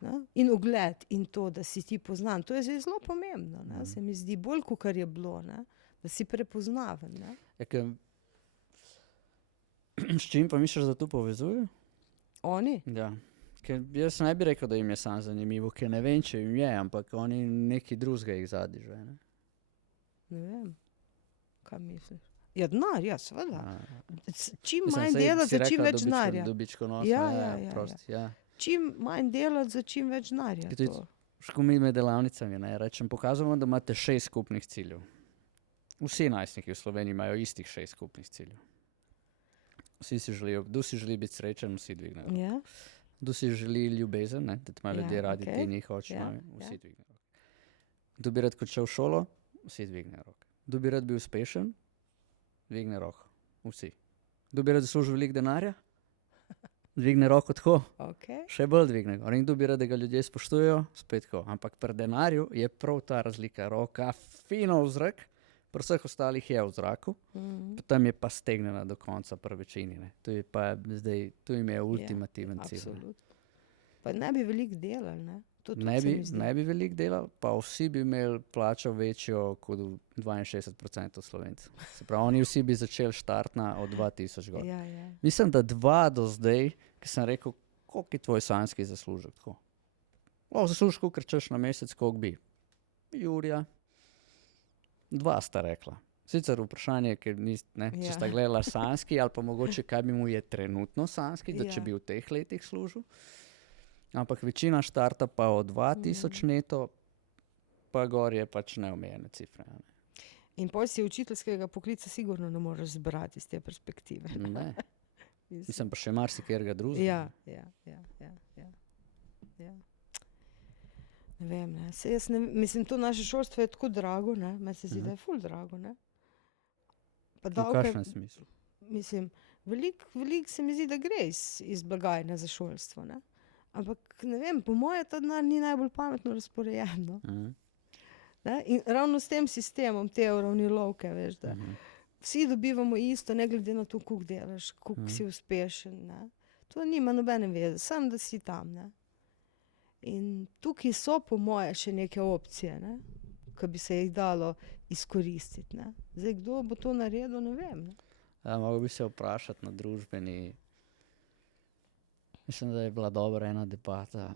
Ne? In ugled in to, da si ti poznan, to je zdaj zelo pomembno, ne? Se mi zdi bolj, kakor je bilo, ne? Da si prepoznaven. Ne? S čim pa misliš, da to povezujejo? Oni? Ja. Ker jaz ne bi rekel, da jim je samo zanimivo, ker ne vem, če jim je, ampak oni neki drugega jih zadižajo. Ne vem, kaj misliš. Ja, denar, ja, seveda. Čim manj delati, za čim več denarja. Ja. Čim manj delati, za čim več denarja. Ško mi med delavnicami, ne, rečem, pokazujemo, da imate 6 skupnih ciljev. Vsi najstniki v Sloveniji imajo istih 6 skupnih ciljev. Vsi si želijo, kdo si želi biti srečen, vsi dvignejo. Ja. Kdo si želi ljubezen, ne, da te imajo ljudje radi, ti njih hočeš, vsi dvignejo roke. Kdo bi rad končal šolo, vsi dvignejo roke. Kdo bi rad bil uspešen, dvigne roko. Vsi. Kdo bi rad zaslužil veliko denarja? Dvigne roko tako. Okay. Še bolj dvigne. In kdo bi rad, da ga ljudje spoštujejo? Spet tako. Ampak pri denarju je prav ta razlika. Roka fino v zrak, pri vseh ostalih je v zraku, potem je pa stegnjena do konca pri večini. Ne. To je pa zdaj, to jim je ultimativen cilj. Absolutno. Pa ne bi veliko delali, ne? Ne bi veliko delali, pa vsi bi imeli plačo večjo kot 62% Slovencev. Se pravi, oni vsi bi začeli štartna od 2000 gor. Ja. Mislim, da 2 do zdaj, ki sem rekel, koliko je tvoj sanjski zaslužek? Zaslužek, koliko rečeš na mesec, koliko bi? Jurija. 2 sta rekla. Sicer vprašanje, ker če sta gledala sanjski, ali pa mogoče kaj bi mu je trenutno sanjski, da če bi v teh letih služil. Ampak večina štarta pa od 2000 neto, pa gor je pač neomejene cifre. Ne. In potem si učiteljskega poklica sigurno ne moreš zbrati iz te perspektive. Ne. Mislim pa še marsikerga drugega. Ja. Ne vem, ne. Mislim, to naše šolstvo je tako drago, ne. Meni se zdi, da je ful drago, ne. Pa v kakšnem smislu? Mislim, veliko se mi zdi, da gre iz blagajne za šolstvo, ne. Ampak, ne vem, po moje ta denar ni najbolj pametno razporejen, no. In ravno s tem sistemom, te uravnilovke, veš, da vsi dobivamo isto, ne glede na to, koliko delaš, koliko si uspešen, ne. To nima nobene veze, samo da si tam, ne. In tukaj so po moje še neke opcije, ne, ki bi se jih dalo izkoristiti, ne. Zdaj, kdo bo to naredil, ne vem, ne. Mogo bi se vprašati na družbeni. Mislim, da je bila dobra ena debata,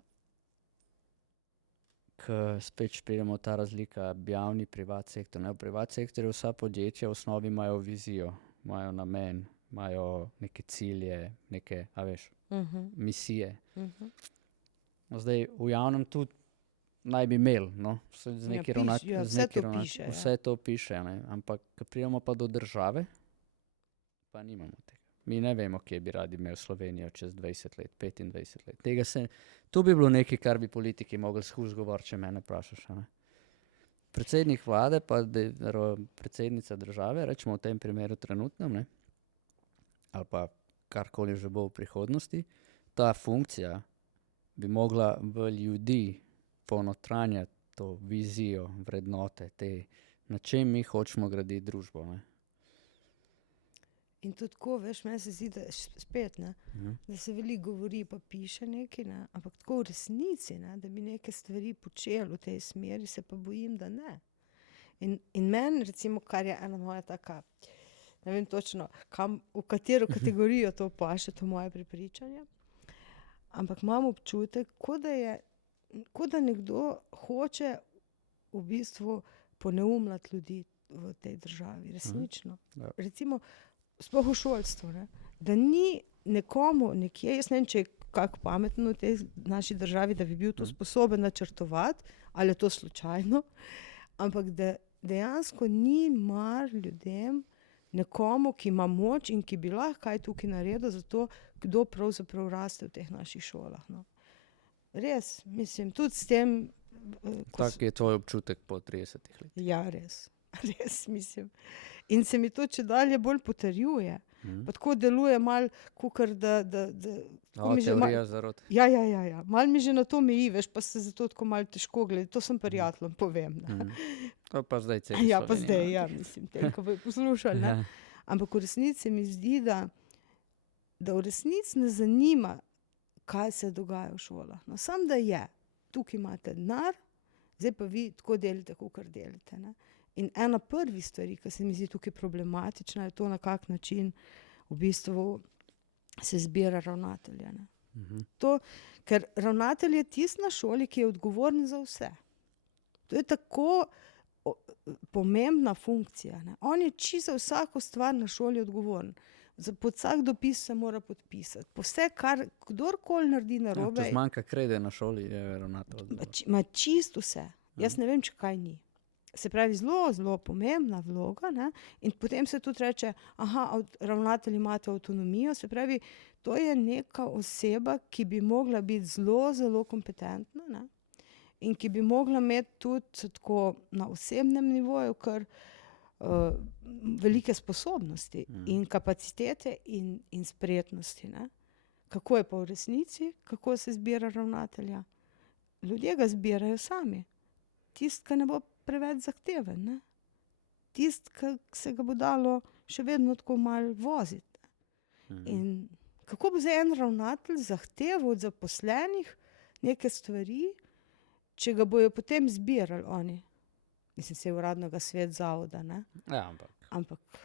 ko spet špilimo ta razlika javni, privat sektor. V privat sektorju vsa podjetja v osnovi imajo vizijo, imajo namen, imajo neke cilje, neke, misije. Zdaj, v javnem tudi naj bi imeli, no, vse to piše, ne? Ampak, ko pridemo pa do države, pa nimamo tega. Mi ne vemo, kje bi radi imeli Slovenijo čez 20 let, 25 let. To bi bilo nekaj, kar bi politiki mogli skušati govoriti, če mene vprašaš. Ne? Predsednik vlade, pa predsednica države, rečemo v tem primeru trenutnem, ne? Ali pa karkoli že bo v prihodnosti, ta funkcija bi mogla v ljudi ponotranjati to vizijo, vrednote, na čem mi hočemo graditi družbo. Ne? In tudi tako, veš, meni se zdi, da spet, ne, da se veliko govori pa piše nekaj, ne, ampak tako v resnici, ne, da bi neke stvari počeli v tej smeri, se pa bojim, da ne. In meni, recimo, kar je ena moja taka, ne vem točno, v katero kategorijo to paše, to moje prepričanje, ampak imam občutek, kot da nekdo hoče v bistvu poneumljati ljudi v tej državi, resnično. Recimo, sploh v šolstvu, ne? Da ni nekomu nekje, jaz ne vem, če je kak pameten v tej naši državi, da bi bil to sposoben načrtovati, ali je to slučajno, ampak da dejansko ni mar ljudem, nekomu, ki ima moč in ki bi lahko kaj tukaj naredil za to, kdo pravzaprav raste v teh naših šolah. No. res, mislim, tudi s tem. Tak je tvoj občutek po 30 letih. Ja, res mislim. In se mi to čedalje bolj potrjuje. Pa tako deluje malo, kakor da teorija zarote. Ja. Malo mi že na to meji, veš, pa se zato tako malo težko gleda. To sem prijateljem povem. To pa zdaj celi Ja, pa zdaj, mislim, te, ko bi poslušali. Ne? Ampak v resnici mi zdi, da v resnici ne zanima, kaj se dogaja v šolah. No, samo da je. Tukaj imate denar, zdaj pa vi tako delite, kakor delite. Ne? In ena prvih stvari, ki se mi zdi tukaj problematična, je to, na kak način v bistvu se zbira ravnatelja. To, ker ravnatelj je tisti na šoli, ki je odgovoren za vse. To je tako pomembna funkcija. Ne? On je čisto za vsako stvar na šoli odgovoren. Pod vsak dopis se mora podpisati. Po vse, kar kdorkoli naredi narobe. Če zmanjka krede na šoli, je ravnatelj odgovoren. Ma čisto vse. Jaz ne vem, če kaj ni. Se pravi, zelo, zelo pomembna vloga, ne? In potem se tudi reče, ravnatelji imate avtonomijo, se pravi, to je neka oseba, ki bi mogla biti zelo, zelo kompetentna, ne? In ki bi mogla imeti tudi tako na osebnem nivoju kar velike sposobnosti in kapacitete in spretnosti. Ne? Kako je pa v resnici, kako se zbira ravnatelja? Ljudje ga zbirajo sami. Tisti, ki ne bo preveč zahteven. Ne? Tisti, ki se ga bo dalo še vedno tako malo voziti. In kako bo zdaj en ravnatelj zahteval od zaposlenih neke stvari, če ga bojo potem zbirali oni? Mislim, se je uradno ga svet zavoda, ne? Ja, ampak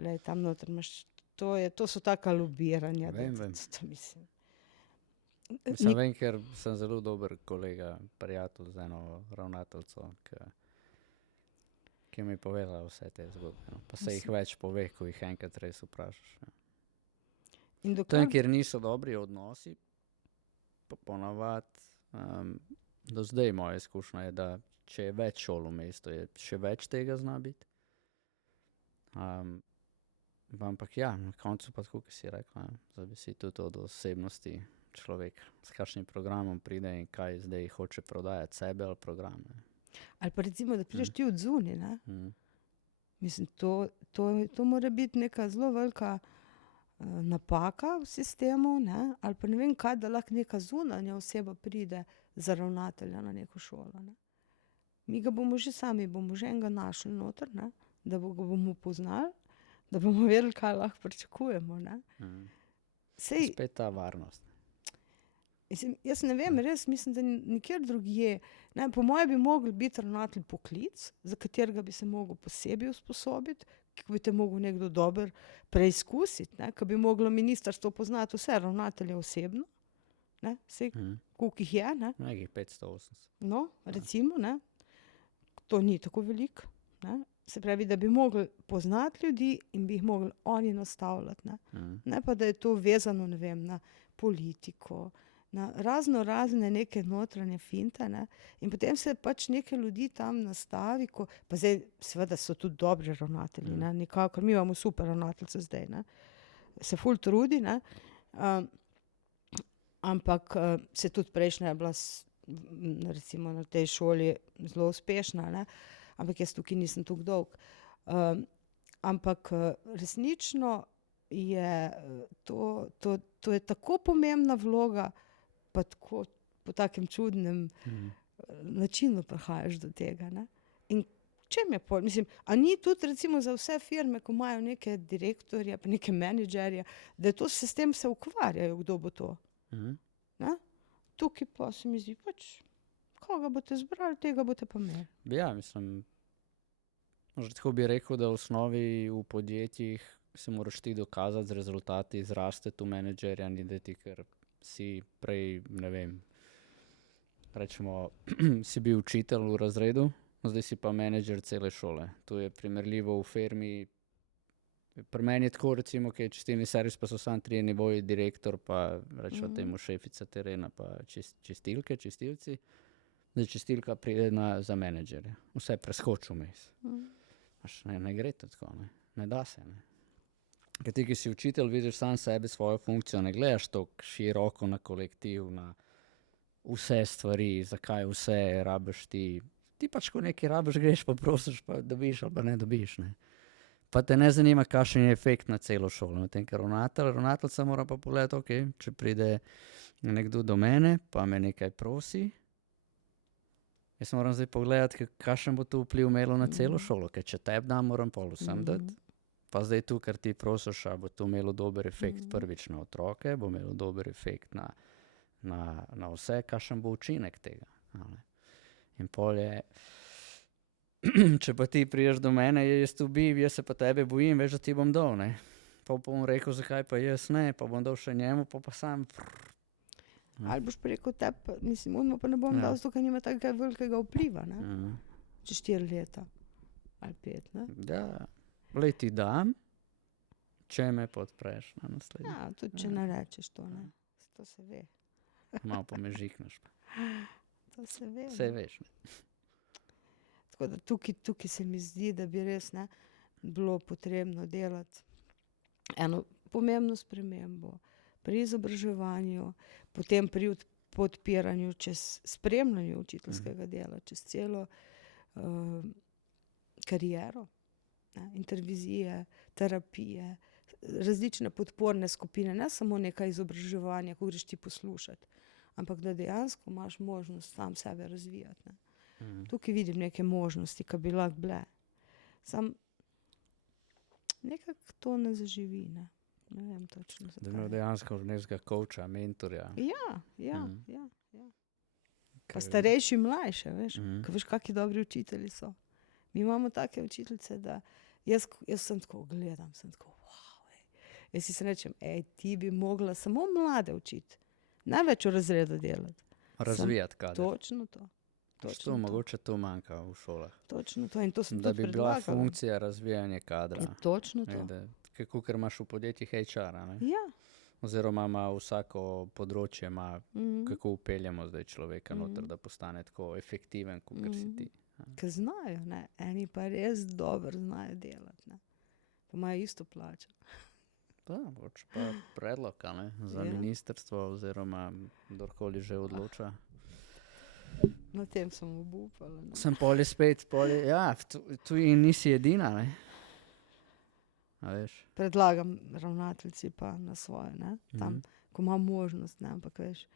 lej, tam noter imaš, to so taka lobiranja. Vem. Mislim. Vem, ker sem zelo dober kolega, prijatelj z eno ravnateljco, ki mi je povedala vse te zgodbe. No. Pa se jih več pove, ko jih enkrat res vprašaš. Tam, kjer niso dobri odnosi, pa ponavadi, do zdaj moja izkušnja je, da če je več šol v mestu, je še več tega zna biti. Ampak ja, na koncu pa tako, ki si rekla, zavisi tudi od osebnosti človek, s kakšnim programom pride in kaj zdaj hoče prodajati, sebe ali program. Ne. Ali pa recimo, da prideš ti od zunaj, ne? Mislim, to mora biti neka zelo velika napaka v sistemu, ne? Ali pa ne vem kaj, da lahko neka zunanja oseba pride za ravnatelja na neko šolo. Ne? Mi ga bomo že sami, bomo že enega našli noter, ne? Da ga bomo poznali, da bomo vedeli, kaj lahko pričakujemo. Ne? Spet ta varnost. Mislim, jaz ne vem, res mislim, da nikjer drugje. Ne? Po moje bi mogli biti ravnatelj poklic, za katerega bi se mogel posebej usposobiti, ki bi te mogel nekdo dober preizkusiti, ne? Ki bi moglo ministrstvo poznati vse ravnatelje osebno. Vse, koliko jih je. Ne? Nekih 580. No, recimo, ne? To ni tako veliko. Ne? Se pravi, da bi mogli poznati ljudi in bi jih mogli oni nastavljati. Ne pa, da je to vezano, ne vem, na politiko, na razne neke notranje finte. Ne? In potem se pač neke ljudi tam nastavi, pa zdaj seveda so tudi dobri ravnatelji, ne? Nikakor, mi imamo super ravnateljice zdaj, ne? Se ful trudi, ne? Ampak se tudi prejšnja je bila recimo na tej šoli zelo uspešna, ne? Ampak jaz tukaj nisem tako dolg. Ampak resnično je to je tako pomembna vloga, pa tako po takem čudnem načinu prihajaš do tega. Ne? In čem je pol? Mislim, a ni tudi recimo za vse firme, ko imajo neke direktorje, pa neke menedžerje, da to se s tem se ukvarjajo, kdo bo to? Ne? Tukaj pa se mi zdi pač, koga boste zbrali, tega boste pa imeli. Ja, mislim, možda tako bi rekel, da v osnovi v podjetjih se moraš ti dokazati z rezultati, zrasteti v menedžerja, ni da ti, ker si prej, ne vem, rečemo, si bil učitelj v razredu, zdaj si pa menedžer cele šole. To je primerljivo v firmi. Pri meni je tako, recimo, ki je čistilni servis, pa so samo 3 nivoji, direktor, pa rečemo temu šefica terena, pa čistilke, čistilci. Zdaj čistilka pride za menedžerja. Vse preskoči vmes. Ne gre to tako, ne da se. Ne. Ker ti, ki si učitelj, vidiš sam sebe, svojo funkcijo, ne gledaš tako široko na kolektiv, na vse stvari, zakaj vse rabiš ti. Ti pač, ko nekaj rabiš, greš pa prosiš, pa dobiš ali pa ne dobiš. Ne? Pa te ne zanima, kakšen je efekt na celo šolo. Medtem, ker ravnatelj se mora pa pogledati, ok, če pride nekdo do mene, pa me nekaj prosi, jaz moram zdaj pogledati, kakšen bo to vpliv imelo na celo šolo, ker če tebi dam, moram pol vsem dati. Pa zdaj tu, ker ti prosiš, bo to imelo dober efekt prvič na otroke, bo imelo dober efekt na vse, kakšen bo učinek tega. In pol je, če pa ti priješ do mene, jaz tu bi, jaz se pa tebe bojim, veš, da ti bom dal, ne. Pa bom rekel, zakaj pa jaz ne, pa bom dal še njemu, pa sam. Ali boš preko tebe, mislim, on pa ne bom dal, zato ker nima takega velikega vpliva, ne. Čez 4 leta ali 5, ne. Ja, lej ti dam, če me podpreš na naslednji. Ja, tudi če ne rečeš to, ne. To se ve. Malo pa me žikneš. To se ve. Vse veš, ne. Tako da tukaj se mi zdi, da bi res ne bilo potrebno delati eno pomembno spremembo pri izobraževanju, potem pri podpiranju čez spremljanju učiteljskega dela, čez celo kariero, ne, intervizije, terapije, različne podporne skupine, ne samo nekaj izobraževanja, ko greš ti poslušati, ampak da dejansko imaš možnost sam sebe razvijati. Ne. Tukaj vidim neke možnosti, ki bi lahko bile. Sam nekako to ne zaživi, ne. Ne vem točno zakaj. Da imaš dejansko nekega coacha, mentorja. Ja. Pa starejši, mlajše, veš. Ko veš, kakšni dobri učitelji so. Mi imamo take učiteljice, da jaz sem tako gledam, sem tako, wow, jaz si se rečem, ti bi mogla samo mlade učiti. Največ v razredu delati. Razvijati kader. Točno to. Što mogoče to manjka v šolah. Točno to in to sem da tudi bi bila predlagala. funkcija razvijanja kadra. Je točno to. Kako ker imaš v podjetjih HR-a, ne? Ja. Oziroma ima vsako področje, kako upeljamo zdaj človeka noter, da postane tako efektiven, kot si ti. Ker znajo, ne. Eni pa res dobro znajo delati, ne. Pa imajo isto plačo. Da, boč pa predlog, ne, za ministrstvo oziroma kdorkoli že odloča. Na tem sem obupala. Ne. Sem pol spet, ja, tu nisi edina, ne. A veš. Predlagam ravnateljci pa na svoje, ne. Tam, ko imam možnost, ne, ampak veš.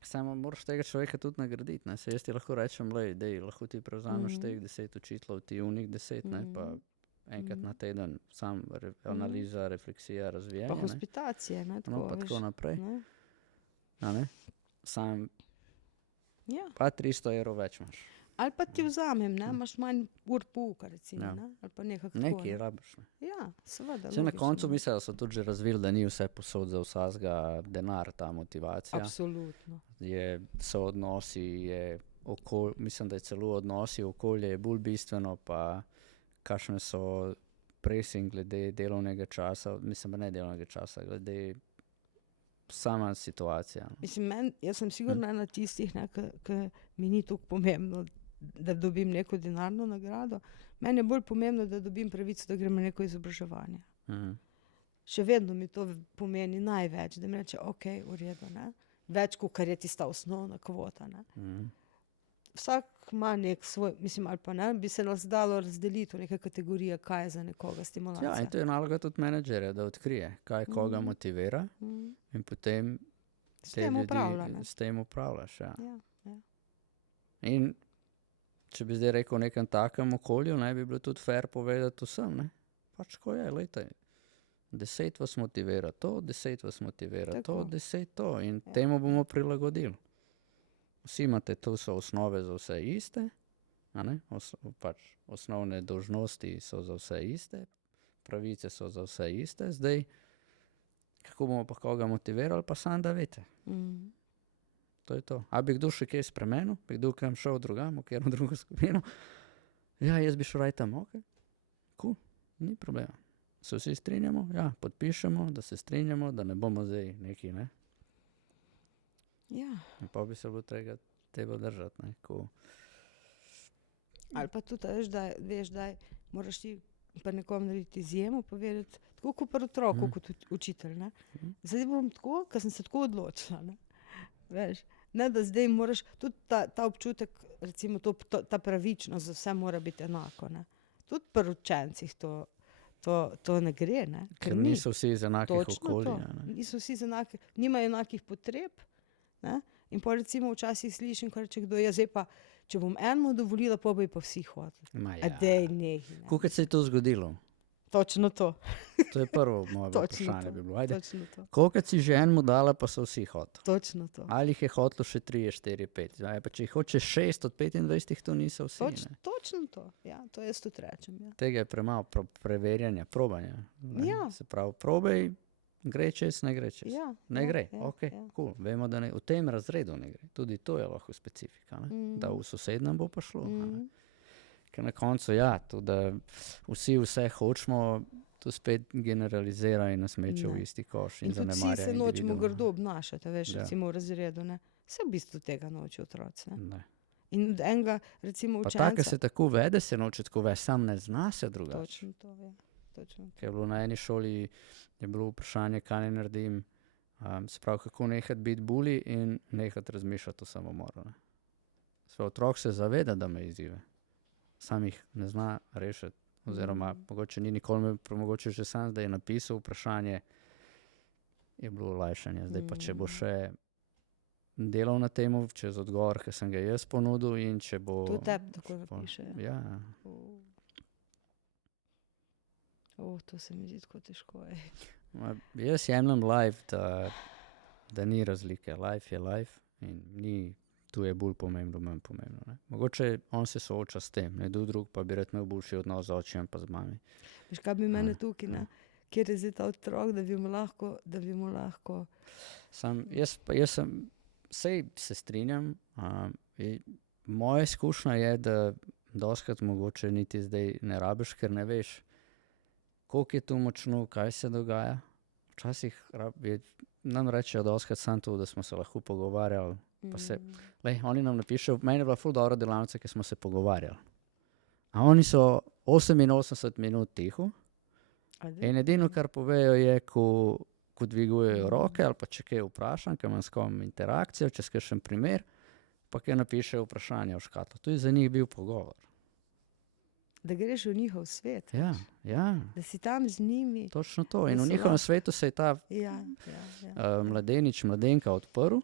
Samo moraš tega človeka tudi nagraditi, ne. Se jaz ti lahko rečem, dej, lahko ti prevzameš teh 10 učiteljev, ti unih 10, ne, pa enkrat na teden sam analiza, refleksija, razvijanje, pa hospitacije, ne, tako, no, pa tako naprej. Ne. A ne? Sam ja. Pa 300 evrov več imaš. Ali pa ti vzamem, ne, imaš manj ur pouka, recimo, ne, ali pa nekako tako. Nekaj rabiš, ne. Ja, seveda. Če na koncu mislim, da so tudi že razvili, da ni vse posod za vsakega denar, ta motivacija. Absolutno. So odnosi, mislim, da je celo odnosi, okolje je bolj bistveno, pa kakšne so pressing glede delovnega časa, mislim, da ne delovnega časa, glede sama situacija. Mislim, jaz sem sigurno ena tistih, ki mi ni toliko pomembno, da dobim neko denarno nagrado. Meni je bolj pomembno, da dobim pravico, da grem na neko izobraževanje. Še vedno mi to pomeni največ, da mi reče, ok, v redu, ne. Več, kot je tista osnovna kvota, ne. Vsak ima nek svoj, mislim, ali pa ne, bi se nas dalo razdeliti v neke kategorije, kaj je za nekoga stimulacija. Ja, in to je naloga tudi menedžerja, da odkrije, kaj koga motivira in potem s tem upravlja, ne. S tem upravljaš, ja. Ja. In če bi zdaj rekel v nekem takem okolju, ne, bi bilo tudi fair povedati vsem, ne. Pač ko je, lejte, 10 vas motivira to, 10 vas motivira to, 10 to in temu bomo prilagodili. Vsi imate, to so osnove za vse iste, a ne, pač osnovne dolžnosti so za vse iste, pravice so za vse iste, zdaj, kako bomo pa koga motivirali, pa sam da vete. To je to. A bi kdo še kaj spremenil? Bi kdo kam šel drugam, v kjer drugo skupino? Ja, jaz bi šel raj tam, ok. Cool, ni problema. Se vsi strinjamo? Ja, podpišemo, da se strinjamo, da ne bomo zdaj neki, ne? Ja. In pa bi se bilo treba držati, ne? Ali pa tudi, veš, da moraš ti pa nekom narediti izjemo, povedati, tako kot pri otroku, kot učitelj, ne? Zdaj bom tako, ker sem se tako odločila, ne? Veš, Ne, da zdaj moraš, tudi ta občutek, recimo ta pravičnost, za vse mora biti enako. Ne. Tudi pri učencih to ne gre. Ne. Ker niso vsi iz enakih okolij. Niso vsi nimajo enakih potreb. Ne. In pa recimo včasih slišim, ko reče kdo, zdaj pa, če bom enemu dovolila, pa bi pa vsi hodili. Dej, nehi. Kako se je to zgodilo? Točno to. To je prvo moje vprašanje. Točno to. Koliko si že enemu dala, pa so vsi hoteli? Točno to. Ali jih je hotelo še 3, 4, 5? Pa če jih hoče 6 od 25, to niso vsi. Točno to. Ja, to jaz tudi rečem. Ja. Tega je premalo preverjanja, probanja. Ja. Se pravi, probaj, gre čez, ne gre čez. Ja, ne gre. Ja, Ok, cool. Vemo, da v tem razredu ne gre. Tudi to je lahko specifika. Da v sosednjem bo pa šlo. Ker na koncu, tudi vsi vse hočemo, to spet generalizira in nasmeča v isti koš in zanemarja. In tudi vsi se nočemo grdo obnašati, veš, recimo v razredu. Ne? Se v bistvu tega noči otroci. Ne? In od enega, recimo učenca. Pa tako se tako vede, se noče tako vede, sam ne zna se drugače. Točno to, ja. Točno to. Ker je bilo na eni šoli, je bilo vprašanje, kaj ne naredim, se pravi, kako nehati biti buli in nehati razmišljati o samomoru. Svoj otrok se zaveda, da me izzive. Sam jih ne zna rešiti, oziroma mogoče ni nikoli, mogoče že sam zdaj je napisal vprašanje, je bilo olajšanje. Zdaj pa, če bo še delal na temu, čez odgovor, ki sem ga jaz ponudil in če bo... To tebi tako napiše. Ja. To se mi zdi tako težko. Jaz jemljem life, da ni razlike. Life je life in ni... Tu je bolj pomembno, manj pomembno. Ne? Mogoče on se sooča s tem, ne drug, pa bi rad imel boljši odnos z očem pa z mami. Veš, kaj bi mene tukaj, kjer je zdaj ta otrok, da bi mu lahko... Jaz sem, sej se strinjam, moja izkušnja je, da dostikrat mogoče niti zdaj ne rabiš, ker ne veš, koliko je tu močno, kaj se dogaja. Včasih nam rečejo dostikrat samo to, da smo se lahko pogovarjali. Pa se, oni nam napišejo, meni je bila ful dobra delavnica, ki smo se pogovarjali. A oni so 88 minut tiho in edino, kar povejo je, ko dvigujejo roke ali pa če kaj vprašam, ker imam s kom interakcijo, čez kakšen primer, pa kaj napišejo vprašanje v škatlo. To je za njih bil pogovor. Da greš v njihov svet. Ja. Da si tam z njimi. Točno to. In v njihovem svetu se je ta mladenič, mladenka odprl,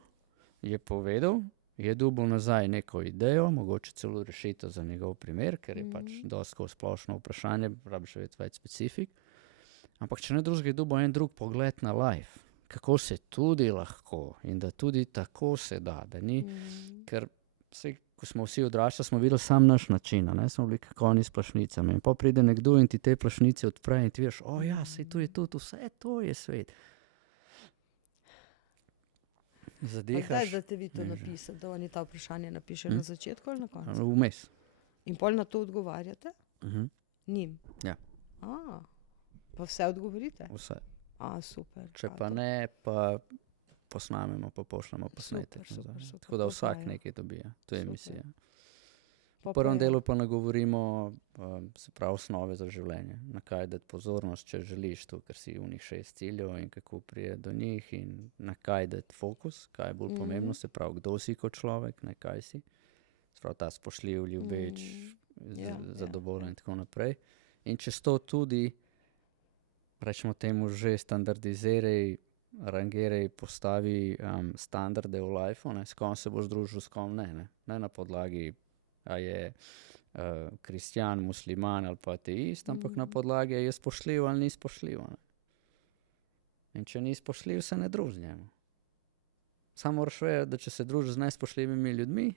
je povedal, je dobil nazaj neko idejo, mogoče celo rešitev za njegov primer, ker je pač dosti splošno vprašanje, rabiš vedeti več specifik. Ampak če ne drugega, je dobil en drug pogled na life, kako se tudi lahko in da tudi tako se da, da ni, ker ko smo vsi odraščali, smo videli sam naš način, smo bili kako oni s plašnicami. In pa pride nekdo in ti te plašnice odpre in ti veš, sej tu je tudi, vse to je svet. Zdaj, da te vi to napisali, da oni ta vprašanje napišejo na začetku ali na koncu? Vmes. In pol na to odgovarjate? Njim? Ja. Pa vse odgovorite? Vse. Super. Če pa ne, pa posnamemo, pa pošljemo posnetek. Tako da vsak nekaj dobi. To je misija. V prvem delu pa nagovorimo se pravi osnove za življenje. Na kaj dati pozornost, če želiš to, ker si v njih 6 ciljev in kako prije do njih in na kaj dati fokus, kaj je bolj pomembno, se pravi, kdo si kot človek, ne kaj si. Se pravi, ta spoštljiv, ljubeč, zadovoljen in tako naprej. In čez to tudi, rečemo temu že standardiziraj, rangiraj, postavi standarde v lifeu, s kom se boš družil, s kom ne. Ne na podlagi a je kristjan, musliman ali pa ateist, ampak na podlagi je spoštljiv ali ni spoštljiv. In če ni spoštljiv, se ne druži z njemu. Samo moraš vedeti, da če se družiš z nespoštljivimi ljudmi,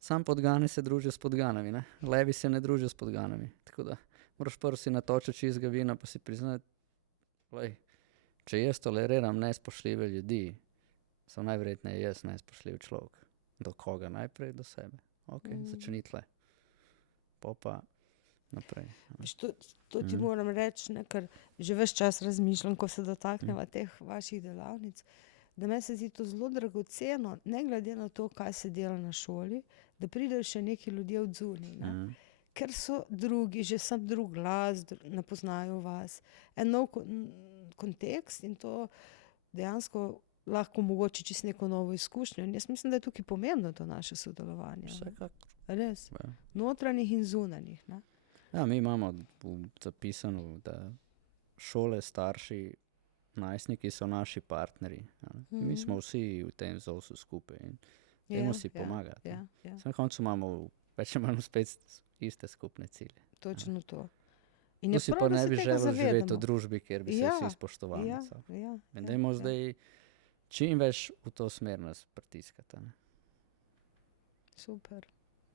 sam podgane se družijo s podganami. Ne? Levi se ne družijo s podganami. Tako da moraš prvo si natočiti čistega vina, pa si priznati, če jaz toleriram nespoštljive ljudi, sem najverjetneje jaz nespoštljiv človek. Do koga? Najprej do sebe. Začni tle. Pa naprej. To ti moram reči, ker že ves čas razmišljam, ko se dotakneva teh vaših delavnic, da me se zdi to zelo dragoceno, ne glede na to, kaj se dela na šoli, da pridejo še neki ljudje od zunaj. Ker so drugi, že sam drug glas, ne poznajo vas. En nov kontekst in to dejansko lahko mogoče čisto neko novo izkušnjo. In jaz mislim, da je tukaj pomembno to naše sodelovanje. Vsekakor. Res. Ja. Notranjih in zunanjih. Ne? Ja, mi imamo zapisano, da šole, starši, najstniki so naši partnerji. Mi smo vsi v tem ZOS-u skupaj in temu si pomagati. Ja. Na koncu imamo več ali manj spet iste skupne cilje. Točno to. Tu si pa ne bi želel živeti v družbi, kjer bi se vsi spoštovali. In dajmo zdaj čim več v to smer nas pritiskati. Ne? Super.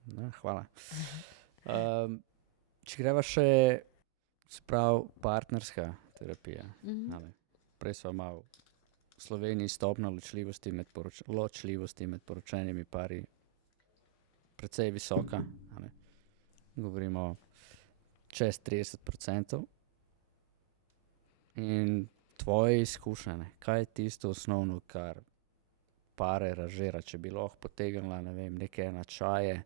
No, hvala. Če greva še partnerska terapija. Prej smo malo v Sloveniji stopnja ločljivosti med poročenimi pari precej visoka. Govorimo čez 30%. In tvoje izkušnje, kaj je tisto osnovno, kar pare razžira, če bi lahko potegnila, ne vem, neke enačaje,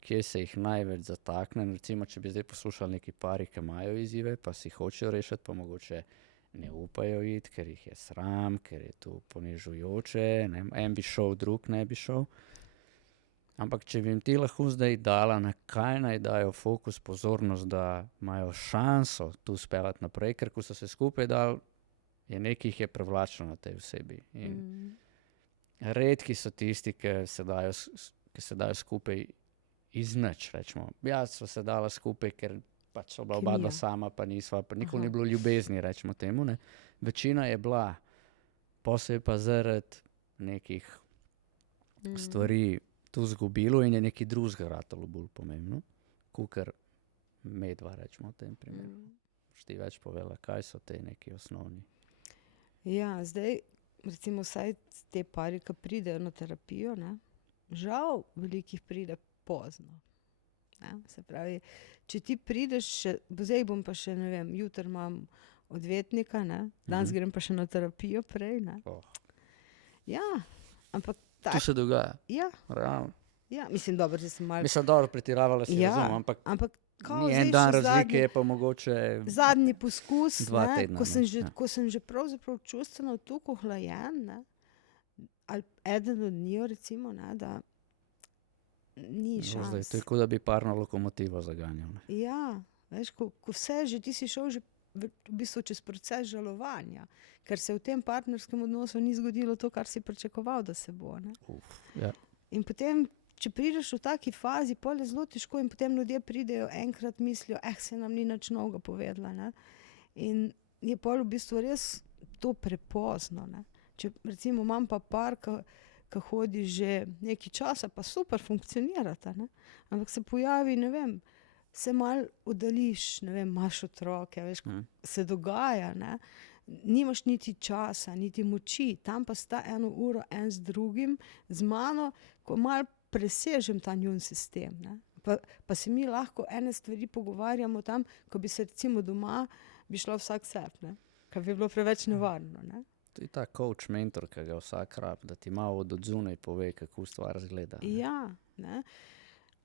kje se jih največ zatakne. Recimo, če bi zdaj poslušali neki pari, ki imajo izzive, pa si hočejo rešiti, pa mogoče ne upajo iti, ker jih je sram, ker je to ponižujoče, en bi šel, drug ne bi šel. Ampak če bi jim ti lahko zdaj dala, na kaj naj dajo fokus, pozornost, da imajo šanso tu speljati naprej, ker ko so se skupaj dali, je nekaj je privlačno na tej osebi. In redki so tisti, ki se dajo skupaj iz nič, rečemo. Ja, so se dala skupaj, ker pač so bila oba sama, pa nisva, pa nikoli ni bilo ljubezni, rečemo temu. Ne. Večina je bila, posebej pa zaradi nekih stvari tu zgubilo in je nekaj drugega ratalo bolj pomembno, kakor medva, rečemo v tem primeru. Ti več povedala, kaj so te neki osnovni? Ja, zdaj, recimo vsaj te pari, ki pridejo na terapijo, ne, žal velikih pride pozno. Ne? Se pravi, če ti prideš, zdaj bom pa še, ne vem, jutri imam odvetnika, ne? Danes grem pa še na terapijo prej. Ne? Ja, ampak to se dogaja. Ja. Realno. Ja, mislim, dobro, da sem malo... Mislim, dobro pretiravala si razum, ampak ni en dan razlike, je pa mogoče zadnji poskus, 2 tedna. Ko sem že pravzaprav čustveno toliko ohlajen, ne? Ali eden od njih, recimo, ne, da ni šans. Zdaj, to je kot da bi parno lokomotivo zaganjal. Ne? Ja, veš, ko vse že, ti si šel že v bistvu čez proces žalovanja, ker se v tem partnerskem odnosu ni zgodilo to, kar si pričakoval, da se bo. Ne? Ja. In potem, če prideš v taki fazi, pol je zelo težko in potem ljudje pridejo enkrat, mislijo, se nam ni nič novega povedala. Ne? In je pol v bistvu res to prepozno. Ne? Če recimo imam pa par, ki hodi že nekaj časa, pa super funkcionirata, ne? Ampak se pojavi, ne vem, se malo oddališ, ne vem, imaš otroke, veš, se dogaja, ne? Nimaš niti časa, niti moči, tam pa sta 1 uro en z drugim, z mano, ko malo presežem ta njun sistem, ne? Pa se mi lahko ene stvari pogovarjamo tam, ko bi se recimo doma, bi šla vsak seb, ne? Kar bi bilo preveč nevarno, ne? To je ta coach, mentor, ki ga vsak rab, da ti malo od odzunaj pove, kako stvar izgleda. Ne? Ja, ne?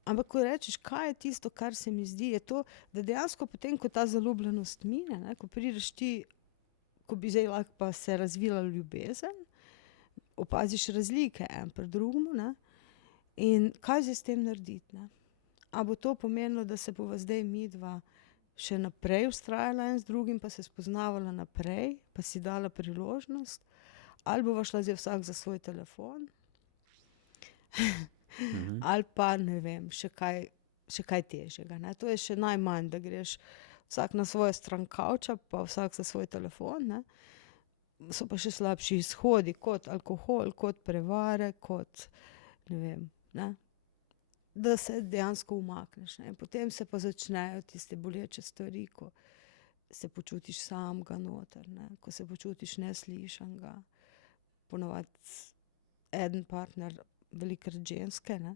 Ampak ko rečeš, kaj je tisto, kar se mi zdi, je to, da dejansko potem, ko ta zaljubljenost mine, ne? Ko prideš ti, ko bi zdaj lahko pa se razvila ljubezen, opaziš razlike en pri drugemu, ne? In kaj zdaj s tem narediti, ne? A bo to pomenilo, da se bova zdaj midva še naprej vztrajala en z drugim, pa se spoznavala naprej, pa si dala priložnost, ali bova šla zdaj vsak za svoj telefon, ali pa, ne vem, še kaj težjega, ne? To je še najmanj, da greš vsak na svojo stran kavča, pa vsak za svoj telefon, ne? So pa še slabši izhodi, kot alkohol, kot prevare, kot, ne vem, ne? Da se dejansko umakneš, ne? Potem se pa začnejo tiste boleče stvari, ko se počutiš samega noter, ne? Ko se počutiš neslišanega, ponavadi eden partner, velikokrat ženske, ne?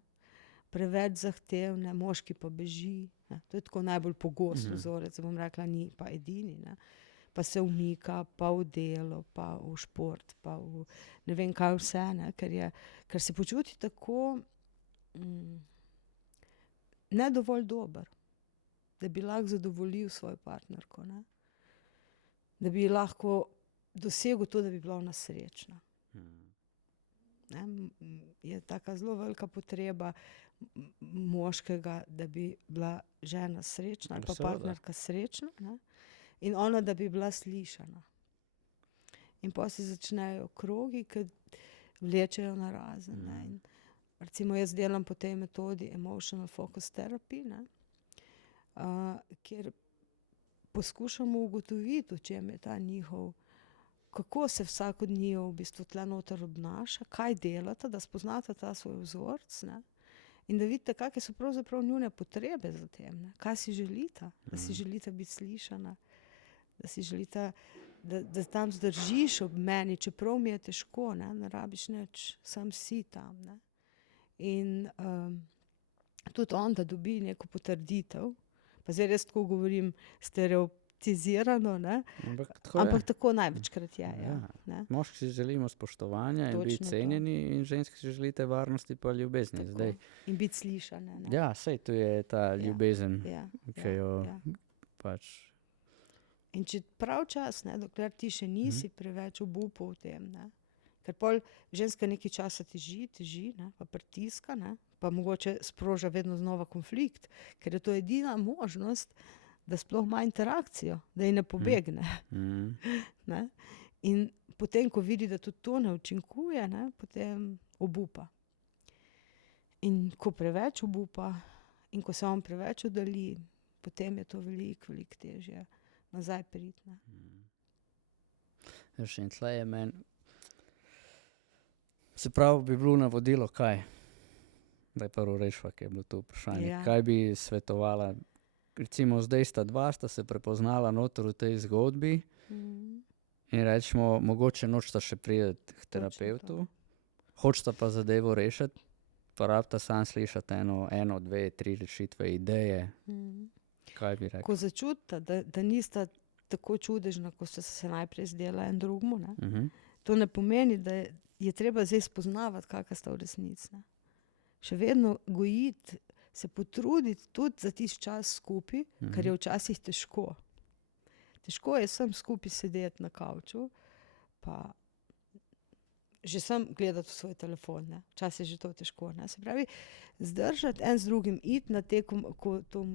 Preveč zahtevne, moški pa beži, ne? To je tako najbolj pogost vzorec, bom rekla, ni pa edini, ne? Pa se umika, pa v delo, pa v šport, pa v ne vem kaj vse, ne? Ker se počuti tako ne dovolj dober, da bi lahko zadovoljil svojo partnerko, ne? Da bi lahko dosegel to, da bi bila ona srečna. je taka zelo velika potreba moškega, da bi bila žena srečna ali pa partnerka srečna, ne? In ona, da bi bila slišana. In potem se začnejo krogi, ki vlečejo na razen. Ne? In recimo jaz delam po tej metodi Emotional Focus Therapy, ne? Kjer poskušamo ugotoviti, v čem je ta njihov, kako se vsak od njih v bistvu tle noter obnaša, kaj delata, da spoznata ta svoj vzorc, ne? In da vidite, kakve so pravzaprav njune potrebe za tem, ne? Kaj si želita, da si želita biti slišana, da si želita, da tam zdržiš ob meni, čeprav mi je težko, ne rabiš nič, sam si tam, ne? In tudi on, da dobi neko potrditev, pa zdaj res tako govorim stereotizirano, ne? Ampak tako največkrat je. Ja. Moški si želimo spoštovanja in biti cenjeni in ženski si želite varnosti pa ljubezni. Zdaj. In biti slišane. Ne? Ja, sej tu je ta ljubezen, ki jo pač... In če prav čas, ne, dokler ti še nisi preveč obupal v tem, ne? Ker pol ženska nekaj časa teži, ne, pa pritiska, ne, pa mogoče sproža vedno znova konflikt, ker je to edina možnost, da sploh ima interakcijo, da ji ne pobegne. Ne? In potem, ko vidi, da tudi to ne učinkuje, ne, potem obupa. In ko preveč obupa in ko se on preveč oddalji, potem je to veliko težje nazaj priti. Še in tle je meni. Se pravi, bi bilo navodilo, kaj? Daj prvo rešva, ki je bilo to vprašanje. Ja. Kaj bi svetovala? Recimo, zdaj sta se prepoznala noter v tej zgodbi in rečemo, mogoče nočeta še priti k terapevtu, hočeta pa zadevo rešiti, pa rabita sam slišati eno, dve, tri rešitve, ideje. Kaj bi rekel? Ko začutita, da nista tako čudežna, ko sta se najprej zdela en drugmu, ne? To ne pomeni, da je treba zdaj spoznavati, kakva sta v resnici. Ne? Še vedno gojiti, se potruditi tudi za tisti čas skupaj, kar je včasih težko. Težko je sem skupaj sedeti na kavču, pa že sem gledati v svoj telefon, ne? Včasih je že to težko. Ne? Se pravi, zdržati en z drugim, iti na te, ko to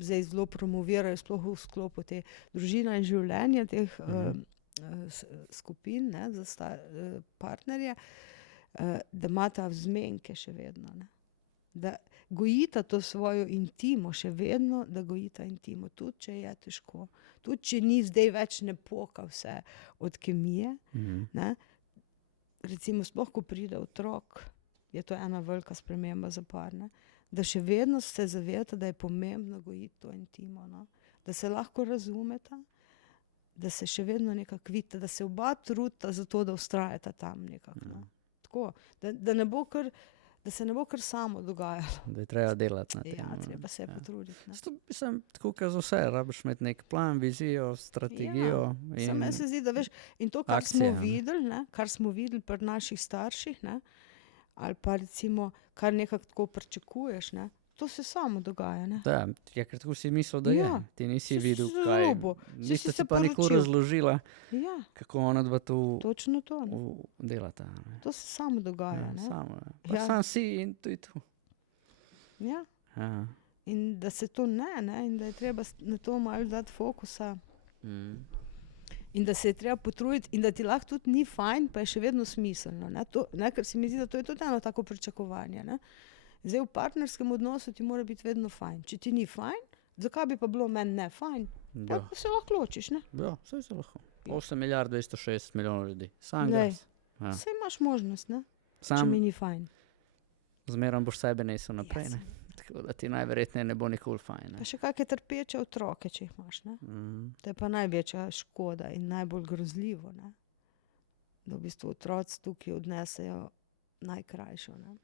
zdaj zelo promovirajo, sploh v sklopu te družina in življenja, teh skupin, ne, za partnerje, da imata vzmenke še vedno. Ne. Da gojita to svojo intimo, še vedno, da gojita intimo, tudi če je težko. Tudi če ni zdaj več ne poka vse od kemije. Ne. Recimo, sploh ko pride otrok, je to ena velika sprememba za par, ne. Da še vedno se zavedata, da je pomembno gojiti to intimo. No. Da se lahko razumeta, da se še vedno nekako vidita, da se oba trudita za to, da vztrajata tam nekako. No. Tako, da ne bo kar, da se ne bo kar samo dogajalo. Da je treba delati na tem. Ja, treba se potruditi. Ne. Zato mislim, tako kot za vse, rabiš imeti nek plan, vizijo, strategijo. Ja, samo se zdi, da veš, in to, kar akcija, smo videli pri naših starših, ne, ali pa recimo, kar nekako tako pričakuješ, ne, to se samo dogaja. Ne? Da, ker tako si mislil, da je. Ti nisi videl, kaj. Niste si pa nikoli razložila, kako ona dva to delata. Ne? To se samo dogaja. Ja, samo, pa sam si in to je to. Ja. In da se to ne, in da je treba na to malo dati fokusa. In da se je treba potruditi in da ti lahko tudi ni fajn, pa je še vedno smiselno. Ne? To, ne, ker se mi zdi, da to je tudi eno tako pričakovanje. Ne? Zdaj v partnerskem odnosu ti mora biti vedno fajn. Če ti ni fajn, zakaj bi pa bilo meni ne fajn? Pa se lahko ločiš, ne? Ja, saj se lahko. 8 milijard 260 milijonov ljudi. Sam glas. Ja. Saj imaš možnost, ne? Če mi ni fajn. Zmerom boš sebe nesel naprej, ne? Tako da ti najverjetneje ne bo nikoli fajn. Ne? Pa še kakšne trpeče otroke, če jih imaš, ne? To je pa največja škoda in najbolj grozljivo, ne? Da v bistvu otroci tukaj odnesejo najkrajšo, ne?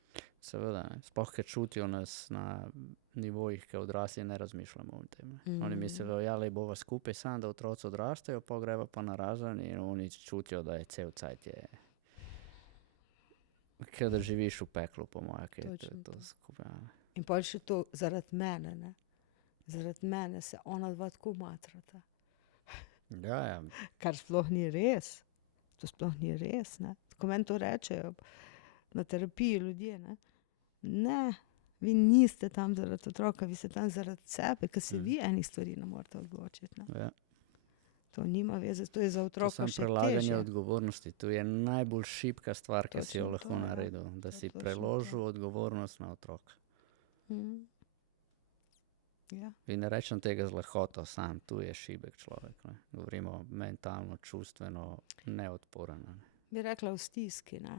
Seveda, sploh, ker čutijo nas na nivojih, ki odrasli ne razmišljamo o tem. Oni mislijo, lej bova skupaj sam, da otroci odrastejo, pa greva pa na razen in oni čutijo, da je cel cajt je. Ker da živiš v peklu, po moje, ker je to skupaj. In pa še to zaradi mene, ne? Zaradi mene se ona dva tako matrata. Ja. Kar sploh ni res. To sploh ni res, ne? Ko meni to rečejo, na terapiji ljudje, ne, vi niste tam zaradi otroka, vi ste tam zaradi sebe, ker se vi enih stvari ne morete odločiti. Ne. Ja. To nima veze, to je za otroka še težje. To je prelaganje odgovornosti, to je najbolj šibka stvar, ki si jo lahko naredil, da si preložil odgovornost na otroka. Ja. In ne rečem tega z lahkoto sam, tu je šibek človek. Ne. Govorimo mentalno, čustveno, neodporen. Ne. Bi rekla v stiski, ne?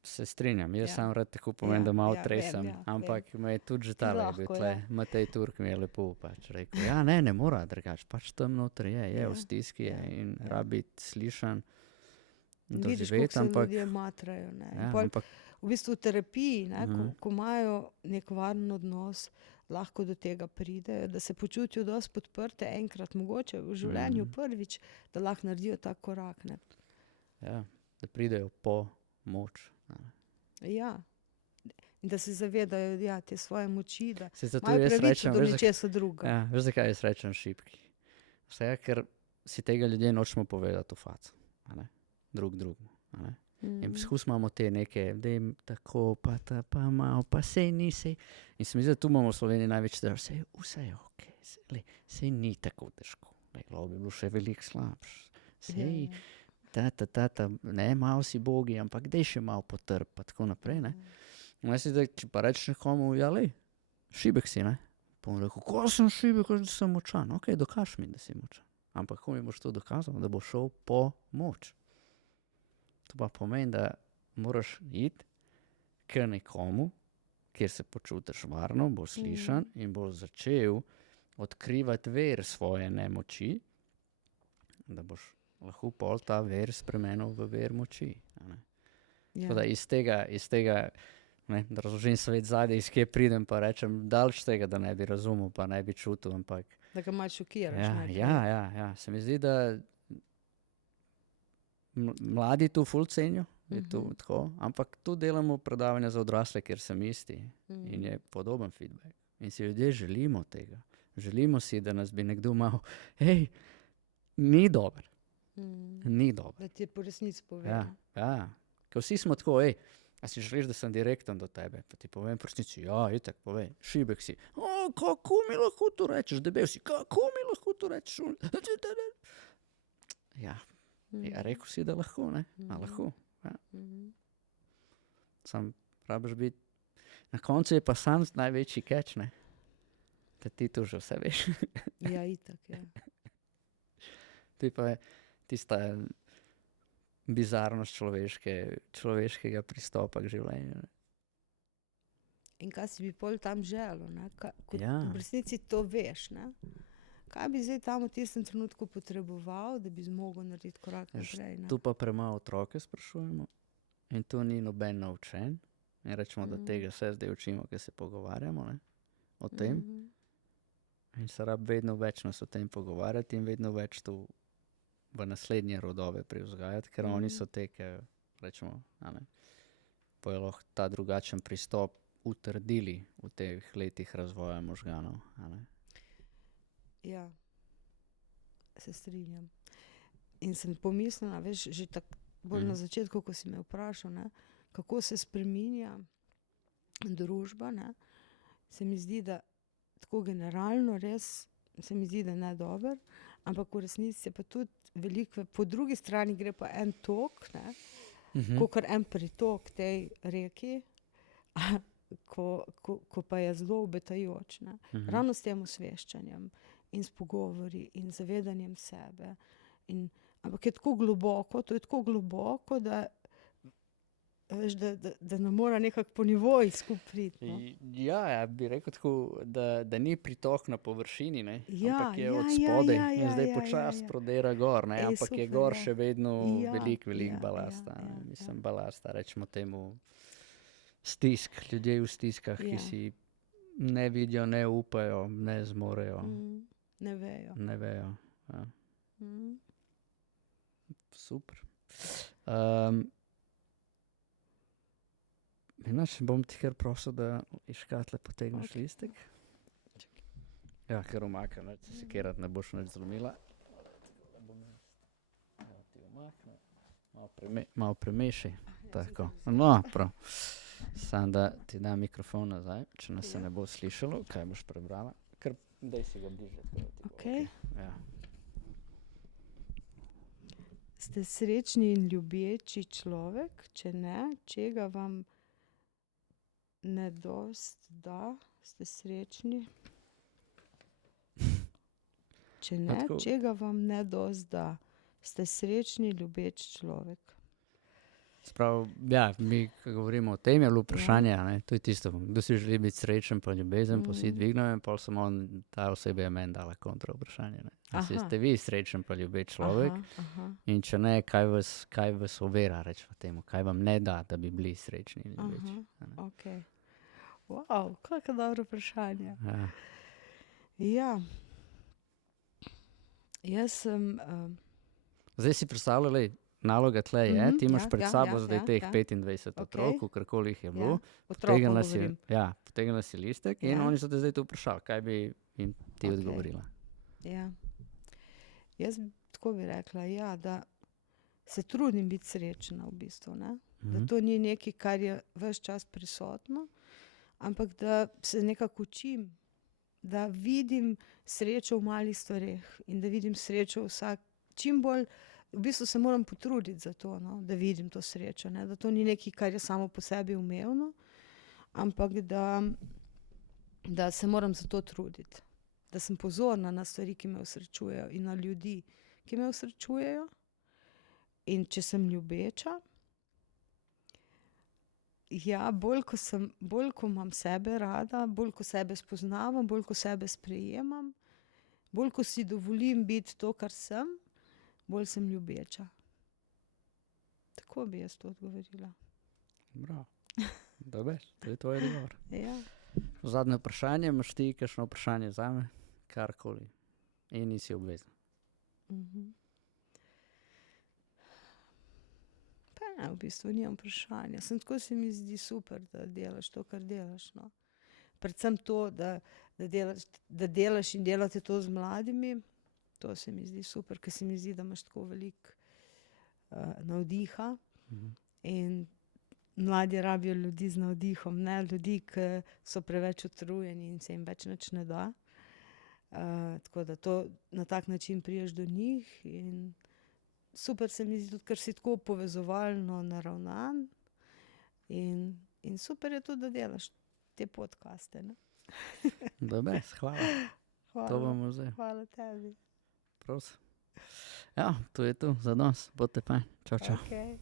Se strinjam, jaz sam rad tako povem, da malo tresem, ampak me je tudi že tale bil tle, Matej Turk mi je lepo pač rekel, ne mora drugače, pač tam noter je v stiski in rabi biti slišan, vidiš, kako se ljudje matrajo, ne. Ampak v bistvu v terapiji, ne, ko imajo nek varen odnos, lahko do tega pridejo, da se počutijo dosti podprte enkrat, mogoče v življenju prvič, da lahko naredijo ta korak, ne. Ja, da pridejo po moč. Ja, in da se zavedajo te svoje moči, da imajo pravico do nečesa drugega. Ja, veš, zakaj jaz rečem šibki? Vse, ker si tega ljudje nočemo povedati v faco, drug drugemu. In poskus imamo te neke, da jim tako, pa malo, pa sej ni, sej. In se mi zdi, da tu imamo v Sloveniji največ, da vse je okej, sej ni tako težko, lahko bi bilo še veliko slabše, sej. Ne, malo si bogi, ampak dej še malo potrp, pa tako naprej, ne. Jaz si, da če pa rečeš nekomu, šibek si, ne. Pa on rekel, ko sem šibek, da sem močan, okej, dokaž mi, da si močan. Ampak ko mi boš to dokazal, da bo šel po moč. To pa pomeni, da moraš iti k nekomu, kjer se počutiš varno, boš slišan in boš začel odkrivati ver svoje nemoči, da boš lahko pol ta ver spremenil v ver moči. Tako da iz tega da razložim svet zadaj, iz kje pridem, pa rečem daleč tega, da ne bi razumel, pa ne bi čutil, ampak... Da ga malo šokiraš. Ja. Se mi zdi, da mladi tu ful cenijo, je tu tako, ampak tu delamo predavanja za odrasle, kjer sem isti in je podoben feedback. In si ljudje želimo tega. Želimo si, da nas bi nekdo malo, ni dober. Ni dobro. Da ti je po resnici pove. Ja. Ker vsi smo tako, a si želiš, da sem direkten do tebe? Pa ti povem po resnici, itak, povej, šibek si. Kako mi lahko to rečeš, debel si, kako mi lahko to rečeš? Ja, rekel si, da lahko, ne? A lahko, ja. Sam rabiš biti, na koncu je pa sam največji catch, ne? Da ti to že vse veš. Ja, itak, ja. Ti pa je tista bizarnost človeškega pristopa k življenju. Ne? In kaj si bi pol tam želel, ne? V resnici to veš, ne? Kaj bi zdaj tam v tistem trenutku potreboval, da bi zmogel narediti korak naprej, ne? Tu pa premalo otroke sprašujemo in tu ni noben naučen. In rečemo, da tega se zdaj učimo, ker se pogovarjamo, ne? O tem. In se rab vedno več nas o tem pogovarjati in vedno več tu v naslednje rodove privzgajati, ker oni so te, ki rečemo, pa je lahko ta drugačen pristop utrdili v teh letih razvoja možganov. Ja, se strinjam. In sem pomislila, veš, že tako bolj na začetku, ko si me vprašal, ne, kako se spreminja družba, ne, se mi zdi, da tako generalno res, se mi zdi, da ne dober, ampak v resnici je pa tudi veliko, po drugi strani gre pa en tok, ne, kakor en pritok tej reki, ko pa je zelo obetajoč, ne. Ravno s tem osveščanjem in s pogovori in zavedanjem sebe. Ampak je tako globoko, to je tako globoko, da veš, da ne mora nekako po nivoju skupaj priti. No? Ja, bi rekel tako, da ni pritok na površini, ne? Ampak je od spodaj in zdaj počasi prodera gor, ne? Ampak super, je gor še vedno veliko balasta. Mislim, balasta, rečemo temu stisk, ljudje v stiskah, ki si ne vidijo, ne upajo, ne zmorejo. Ne vejo. Ne vejo, ja. Super. Inače, bom ti kar prosil, da iz škatle potegneš listek. Ja, ker umakam, se sekirat ne boš nič zlomila. Ti umaknem, malo premešaj. tako. No, prav. Sam da ti dam mikrofon nazaj, če nas se ne bo slišalo, kaj boš prebrala. Ker daj si ga bliže. Okay. Ja. Ste srečni in ljubeči človek, če ne, čega vam ne dost da, ste srečni. Če ne, čega vam ne dost da, ste srečni, ljubeč človek. Sprav, ja, mi, ko govorimo o tem, je bilo vprašanje, ne, to je tisto, kdo si želi biti srečen, pa ljubezen, pa si dvignil in pol samo ta oseba je meni dala kontra vprašanje. Ne. A ste vi srečen, pa ljubeč človek? In če ne, kaj vas ovira, rečemo temu, kaj vam ne da, da bi bili srečni in ljubeči? Okay. Wow, kako dobro vprašanje. Ja. Jaz sem... Zdaj si predstavljali, naloga tle je, ti imaš pred sabo zdaj teh 25 otrok, kakorkoli jih je bilo. Potegnila si listek in oni so te zdaj tu vprašali, kaj bi jim ti odgovorila. Ja. Jaz tako bi rekla, da se trudim biti srečna v bistvu, ne? Da to ni nekaj, kar je ves čas prisotno, ampak da se nekako učim, da vidim srečo v malih stvareh in da vidim srečo čim bolj, v bistvu se moram potruditi za to, no? Da vidim to srečo, ne? Da to ni nekaj, kar je samo po sebi umevno, ampak da se moram za to truditi. Da sem pozorna na stvari, ki me osrečujejo in na ljudi, ki me osrečujejo. In če sem ljubeča, bolj ko imam sebe rada, bolj ko sebe spoznavam, bolj ko sebe sprejemam, bolj ko si dovolim biti to, kar sem, bolj sem ljubeča. Tako bi jaz to odgovorila. Bravo. Dobro, to je tvoj odgovor. Ja. Zadnje vprašanje, imaš ti kakšno vprašanje zame? Karkoli. In nisi obvezna. V bistvu nimam vprašanja. Tako se mi zdi super, da delaš to, kar delaš. No. Predvsem to, da delaš in delate to z mladimi, to se mi zdi super, ker se mi zdi, da imaš tako veliko navdiha. In mladi rabijo ljudi z navdihom, ne ljudi, ki so preveč utrujeni in se jim več nič ne da. Tako da to na tak način priješ do njih in super se mi zdi tudi, ker si tako povezovalno naravnan in super je tudi, da delaš te podcaste. Ne? Dobro, hvala. To bomo vzeli. Hvala tebi. Prosim. Ja, to je to za danes. Bodite fajn. Čau, čau. Okay.